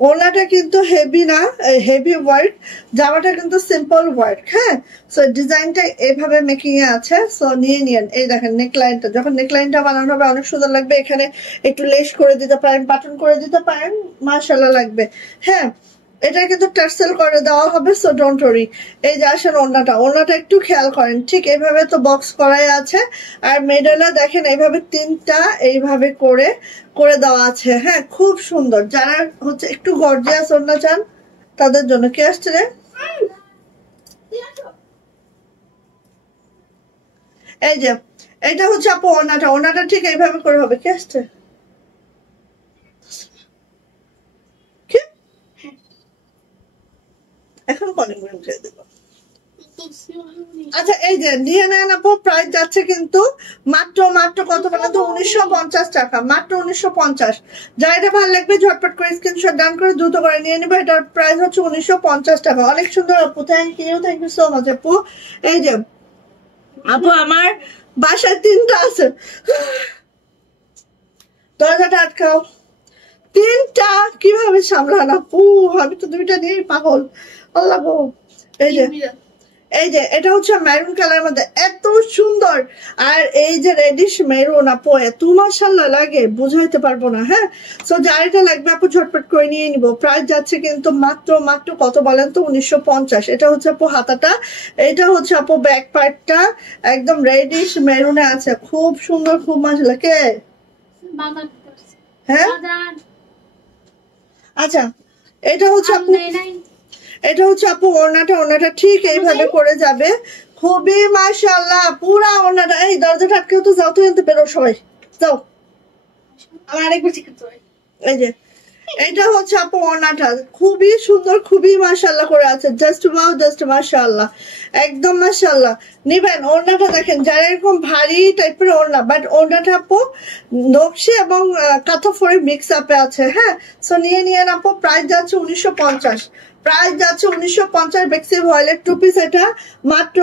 ওড়নাটা কিন্তু হেভি না, হেভি ওয়ার্ক, জামাটা কিন্তু সিম্পল ওয়ার্ক। হ্যাঁ, সো ডিজাইনটা এভাবে মেকিং এ আছে। সো নিয়ে নিয়েন। এই দেখেন নেকলাইনটা, যখন নেকলাইনটা বানানো হবে অনেক সুন্দর লাগবে। এখানে একটু লেস করে দিতে পারেন, বাটন করে দিতে পারেন, মাশাআল্লাহ লাগবে। হ্যাঁ, এটা কিন্তু টার্সেল করে দেওয়া হবে, সো ডোন্ট ওয়ারি। এই যে আসেন ওড়নাটা একটু খেয়াল করেন, ঠিক এইভাবে তো বক্স করাই আছে। আর মিডলে দেখেন এইভাবে তিনটা এইভাবে করে করে দেওয়া আছে। হ্যাঁ, খুব সুন্দর। যারা হচ্ছে একটু গর্জিয়াস ওড়না চান তাদের জন্য। কে আসছে রে? এই যে এটা হচ্ছে আপু ওড়নাটা ঠিক এইভাবে করে হবে। কে আসছে? এখন কলিং বেল ছেড়ে দেবো। আচ্ছা, এই যে নিয়ে নেন আপু। প্রাইস যাচ্ছে কিন্তু মাত্র মাত্র কত বলেন তো? 1950 টাকা, মাত্র 1950। যা এটা ভালো লাগবে ঝটপট করে স্ক্রিনশট ডান করে দ্রুত করে নিয়ে নিবো। এটার প্রাইস হচ্ছে 1950 টাকা। অনেক সুন্দর আপু, থ্যাংক ইউ সো মাচ আপু। এই যে আপু আমার বাসায় তিনটা আছে, দরজাটা আটকাও। তিনটা কিভাবে সামলান আপু? আমি তো দুইটা নিয়েই পাগল। আল্লাহ গো। এই যে এটা হচ্ছে মেরুন কালার মধ্যে, এত সুন্দর। আর এই যে রেডিশ মেরুন আপু, এত মাশাআল্লাহ লাগে বুঝাইতে পারবো না। হ্যাঁ, সো যার এটা লাগবে আপু ঝটপট করে নিয়ে নিব। প্রাইস যাচ্ছে কিন্তু মাত্র মাত্র কত বলেন তো? 1950। এটা হচ্ছে আপু হাতাটা, এটা হচ্ছে আপু ব্যাক পার্টটা একদম রেডিশ মেরুনে আছে, খুব সুন্দর, খুব মাশাআল্লাহ। কে? হ্যাঁ, আচ্ছা এটা হচ্ছে আপু ওড়নাটা ঠিক এইভাবে করে যাবে, খুবই মাশাআল্লাহ পুরা ওড়নাটা। এই দরজাটা আটকেও তো যাও, তো এনতে বেরো সবাই যাও। আমার আরেকবার চেক করতে হবে। এই যে এটা হচ্ছে আপু ওড়নাটা, খুবই সুন্দর, খুবই মাশাআল্লাহ করে আছে। জাস্ট ওয়াও, জাস্ট মাশাআল্লাহ, একদম মাশাআল্লাহ। নিবেন ওড়নাটা দেখেন, যারা এরকম ভারী টাইপের ওড়না, বাট ওড়নাটা আপু নকশি এবং কাঁথা ফড়ি মিক্স আপে আছে। হ্যাঁ, সো নিয়ে নিয়েন আপু। প্রাইস যাচ্ছে 1950। প্রাইস যাচ্ছে 1950। বেক্সি ভয়েলের টু পিস এটা মাত্র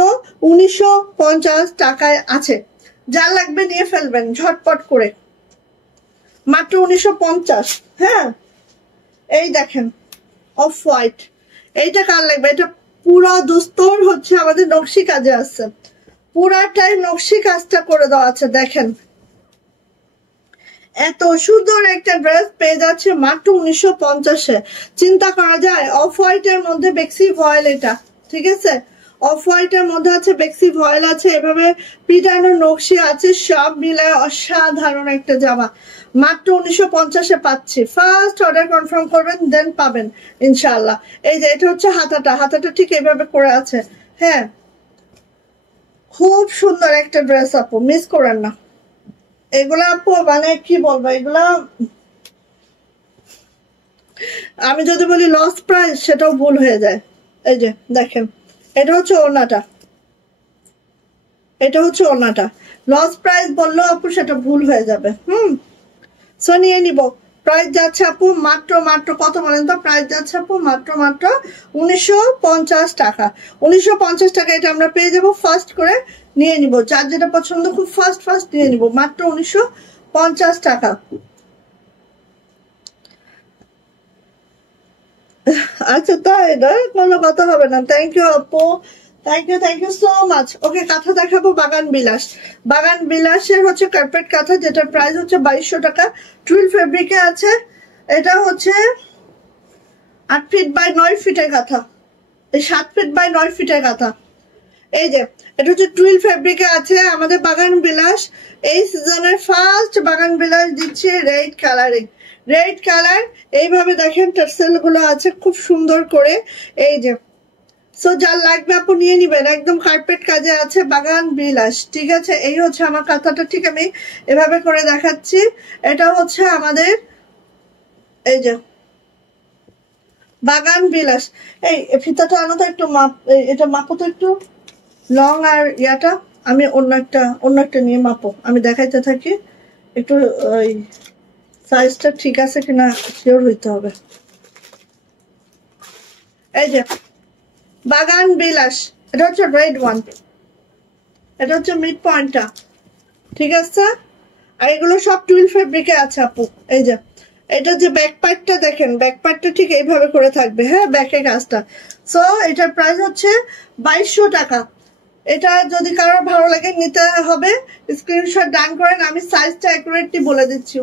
1950 টাকায় আছে। যা লাগবে নিয়ে ফেলবেন ঝটপট করে, মাত্র 1950। হ্যাঁ, এই দেখেন অফ হোয়াইট, এইটা কার লাগবে? এটা পুরা দোস্তর হচ্ছে আমাদের নকশি কাজে আছে, পুরাটাই নকশি কাজটা করে দেওয়া আছে। দেখেন এত সুন্দর একটা ড্রেস পেয়ে যাচ্ছে মাত্র 1950-এ। চিন্তা করা যায়? অফ হোয়াইটের মধ্যে বেক্সি ভয়েল, এটা ঠিক আছে, অফ হোয়াইটের মধ্যে আছে বেক্সি ভয়েল আছে, এভাবে পিটানো নকশি আছে, সব মিলায় অসাধারণ একটা জামা। মাত্র 1950-এ পাচ্ছি। ফার্স্ট অর্ডার কনফার্ম করবেন, দেন পাবেন ইনশাআল্লাহ। এই যে এটা হচ্ছে হাতাটা ঠিক এইভাবে করে আছে। হ্যাঁ, খুব সুন্দর একটা ড্রেস আপু, মিস করেন না। এগুলা আপু মানে কি বলবো, এগুলা আমি যদি বলি লস প্রাইস সেটাও ভুল হয়ে যায়। এই যে দেখেন এটা হচ্ছে ওড়নাটা, এটা হচ্ছে ওনাটা। লস প্রাইস বললেও আপু সেটা ভুল হয়ে যাবে। সো নিয়ে নিব। প্রাইস যাচ্ছে আপু মাত্র মাত্র কত বলেন তো? প্রাইস যাচ্ছে আপু মাত্র মাত্র 1950 টাকা। 1950 টাকা এটা আমরা পেয়ে যাবো। ফার্স্ট করে নিয়ে নিব, যার যেটা পছন্দ খুব ফার্স্ট ফার্স্ট নিয়ে নিব, মাত্র 1950 টাকা। আচ্ছা তাই না, কোনো কথা হবে না। থ্যাংক ইউ আপু, থ্যাংক ইউ সো মাচ। ওকে, কাঁথা দেখাবো বাগান বিলাস। বাগান বিলাসের হচ্ছে কার্পেট কাঁথা, যেটার প্রাইস হচ্ছে 2200 টাকা। টুইল ফেব্রিকে আছে। এটা হচ্ছে 8 ফিট বাই 9 ফিটের কাঁথা, 7 ফিট বাই 9 ফিটের কাঁথা। এই যে এটা হচ্ছে টুইল ফেব্রিকে আছে আমাদের বাগান বিলাস। এই সিজনের ফার্স্ট বাগান বিলাস দিচ্ছে রেড কালারিং, রেড কালার। এইভাবে দেখেন টার্সেল গুলো আছে খুব সুন্দর করে। এই যে সো যার লাগবে আপু নিয়ে নিবেন, একদম কার্পেট কাজে আছে বাগান বিলাস। ঠিক আছে, এই হচ্ছে আমার কাঁথাটা। ঠিক আমি এভাবে করে দেখাচ্ছি। এটা হচ্ছে আমাদের এই যে বাগান বিলাস। এই ফিতাটা আনো তো একটু, মাপ এটা মাপো তো একটু, লং আর ইয়াটা। আমি অন্য একটা নিয়ে মাপো, আমি দেখাইতে থাকি একটু। ওই সাইজটা ঠিক আছে কিনা শিওর হইতে হবে। এই যে বাগান বিলাস, এটা হচ্ছে রেড ওয়ান, এটা হচ্ছে মিড পয়েন্টটা। ঠিক আছে, আর এগুলো সব টুইল ফেব্রিকে আছে আপু। এই যে এটা যে ব্যাক পার্টটা দেখেন, ব্যাক পার্টটা ঠিক এইভাবে করে থাকবে। হ্যাঁ, ব্যাকের কাজটা। সো এটার প্রাইস হচ্ছে 2200 টাকা। এটা যদি কারোর ভালো লাগে নিতে হবে, স্ক্রিনশট ডান করেন। আমি সাইজটা অ্যাকুরেটলি বলে দিচ্ছি।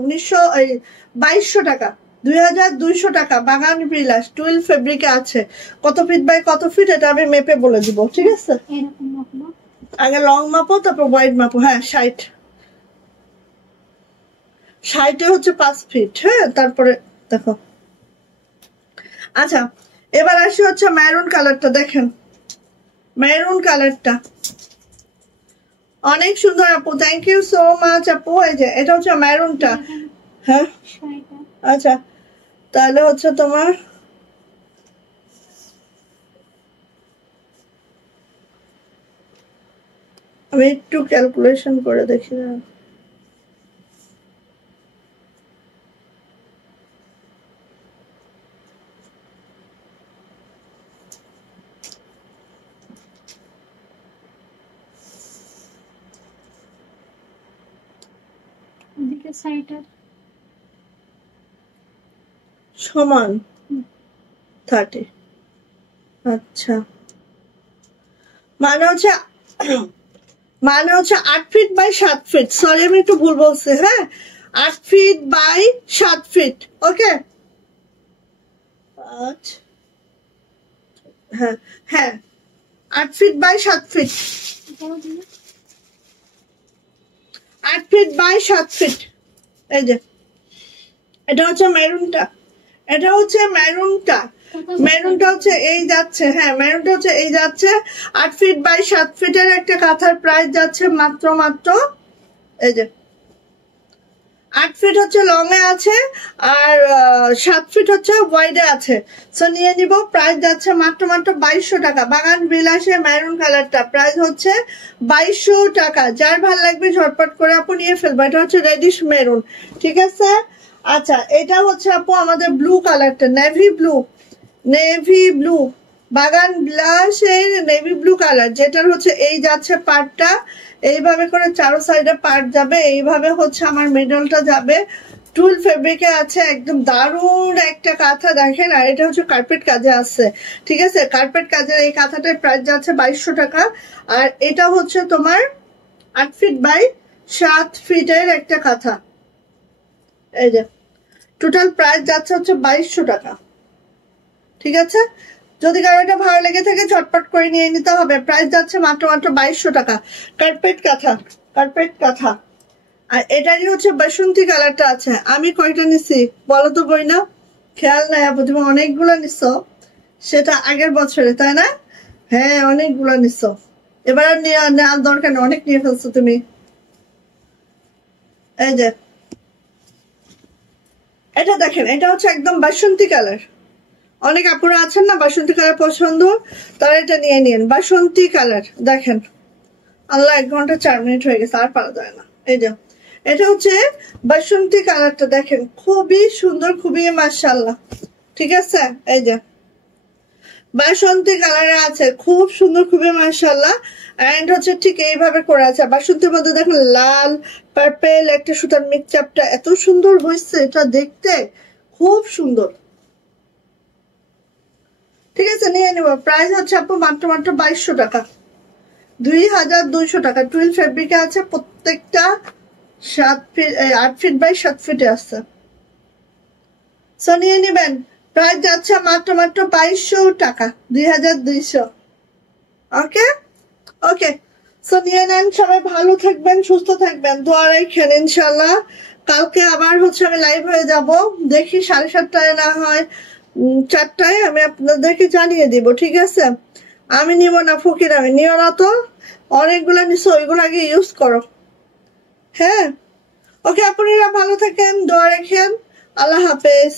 2200 টাকা, 2200 টাকা বাগান বিলাস টুইল ফেব্রিকে আছে। কত ফিট বাই কত ফিট এটা আমি মেপে বলে দিব। ঠিক আছে, আগে লং মাপো তারপর ওয়াইড মাপো। হ্যাঁ, 60 হচ্ছে 5 ফিট। হ্যাঁ, তারপরে দেখো। আচ্ছা, এবার আসি হচ্ছে মেরুন কালারটা। দেখেন মেরুন কালারটা অনেক সুন্দর আপু, থ্যাংক ইউ সো মাচ আপু। এই যে এটা হচ্ছে মেরুনটা। হ্যাঁ, আচ্ছা তাহলে হচ্ছে তোমার আমি একটু ক্যালকুলেশন করে দেখি না। সমান 30। আচ্ছা, মানে হচ্ছে 8 ফিট বাই 7 ফিট। সরি আমি একটু ভুল বলছি। হ্যাঁ, 8 ফিট বাই 7 ফিট। ওকে, হ্যাঁ হ্যাঁ, 8 feet by 7 feet, 8 feet by 7 feet. এই যে এটা হচ্ছে মেরুনটা, এটা হচ্ছে মেরুনটা। মেরুনটা হচ্ছে এই যাচ্ছে। হ্যাঁ, মেরুনটা হচ্ছে এই যাচ্ছে। 8 ফিট বাই 7 ফিটের একটা কাঁথার প্রাইস যাচ্ছে মাত্র মাত্র এই যে 8 ফিট হচ্ছে লং এ আছে আর 7 ফিট হচ্ছে ওয়াইডে আছে। সো নিয়ে নিব। প্রাইস যাচ্ছে মাত্র মাত্র 2200 টাকা। বাগান বিলাসের মেরুন কালারটা প্রাইস হচ্ছে 2200 টাকা। যার ভালো লাগবে ঝটপট করে আপু নিয়ে ফেলবো। এটা হচ্ছে রেডিশ মেরুন। ঠিক আছে, আচ্ছা এটা হচ্ছে আপু আমাদের ব্লু কালারটা, নেভি ব্লু, নেভি ব্লু। বাগান বিলাসের নেভি ব্লু কালার, যেটার হচ্ছে এই যাচ্ছে পার্টটা এইভাবে করে, চারো সাইডে পার্ট যাবে। এইভাবে হচ্ছে আমার মিডলটা যাবে। টুল ফেব্রিকে আছে, একদম দারুণ একটা কাঁথা দেখেন। আর এটা হচ্ছে কার্পেট কাজে আছে। ঠিক আছে, কার্পেট কাজের এই কাঁথাটার প্রাইস যাচ্ছে 2200 টাকা। আর এটা হচ্ছে তোমার 8 ফিট বাই 7 ফিটের একটা কাঁথা। এই যে টোটাল প্রাইস যাচ্ছে হচ্ছে 2200 টাকা। ঠিক আছে, যদি কারো এটা ভালো লেগে থাকে ঝটপট করে নিয়ে নিতে হবে। প্রাইস যাচ্ছে মাত্র মাত্র 2200 টাকা। কার্পেট কাঁথা, কার্পেট কাঁথা। আর এটারই হচ্ছে বাসন্তী কালারটা আছে। আমি কয়টা নিছি বলো তো বই না, খেয়াল নাই আপু। তুমি অনেকগুলো নিছো সেটা আগের বছরে, তাই না? হ্যাঁ, অনেকগুলো নিছো। এবার আর নেওয়ার দরকার নেই, অনেক নিয়ে ফেলছো তুমি। এই যে এটা দেখেন, এটা হচ্ছে একদম বাসন্তী কালার। অনেক আপুরা আছেন না বাসন্তী কালার পছন্দ, তারা এটা নিয়ে নিন। বাসন্তী কালার দেখেন, আল্লাহ 1 ঘন্টা 4 মিনিট হয়ে গেছে, আর পারা যায় না। এই যে এটা হচ্ছে বাসন্তী কালারটা, দেখেন খুবই সুন্দর, খুবই মাশাআল্লাহ। ঠিক আছে, এই যে বাসন্তী কালারে আছে, খুব সুন্দর, খুবই মাশাআল্লাহ। এন্ড হচ্ছে ঠিক এইভাবে করা আছে। বাসন্তীর মধ্যে দেখেন লাল পার্পেল একটা সুতার মিক্সচাপটা এত সুন্দর হয়েছে, এটা দেখতে খুব সুন্দর। ঠিক আছে, নিয়ে নেব। প্রাইস হচ্ছে আপু মাত্র 2200 টাকা, 2200 টাকা। টুইল ফেব্রিকে আছে, প্রত্যেকটা 7 ফিট 8 ফিট বাই 7 ফিটে আছে। সো নিয়ে নেবেন। প্রাইস যাচ্ছে মাত্র 2200 টাকা, 2200। ওকে ওকে, সো নিয়ে নেন। সবাই ভালো থাকবেন, সুস্থ থাকবেন, দোয়া রাখেন। ইনশাল্লাহ কালকে আবার হচ্ছে আমি লাইভ হয়ে যাব, দেখি 7:30টায় না হয় 4টায় আমি আপনাদেরকে জানিয়ে দিব। ঠিক আছে, আমি নিব না ফকির, আমি নিও না তো, অনেকগুলো নিছো, ওইগুলো আগে ইউজ করো। হ্যাঁ ওকে, আপনারা ভালো থাকেন, দোয়া রাখেন। আল্লাহ হাফেজ।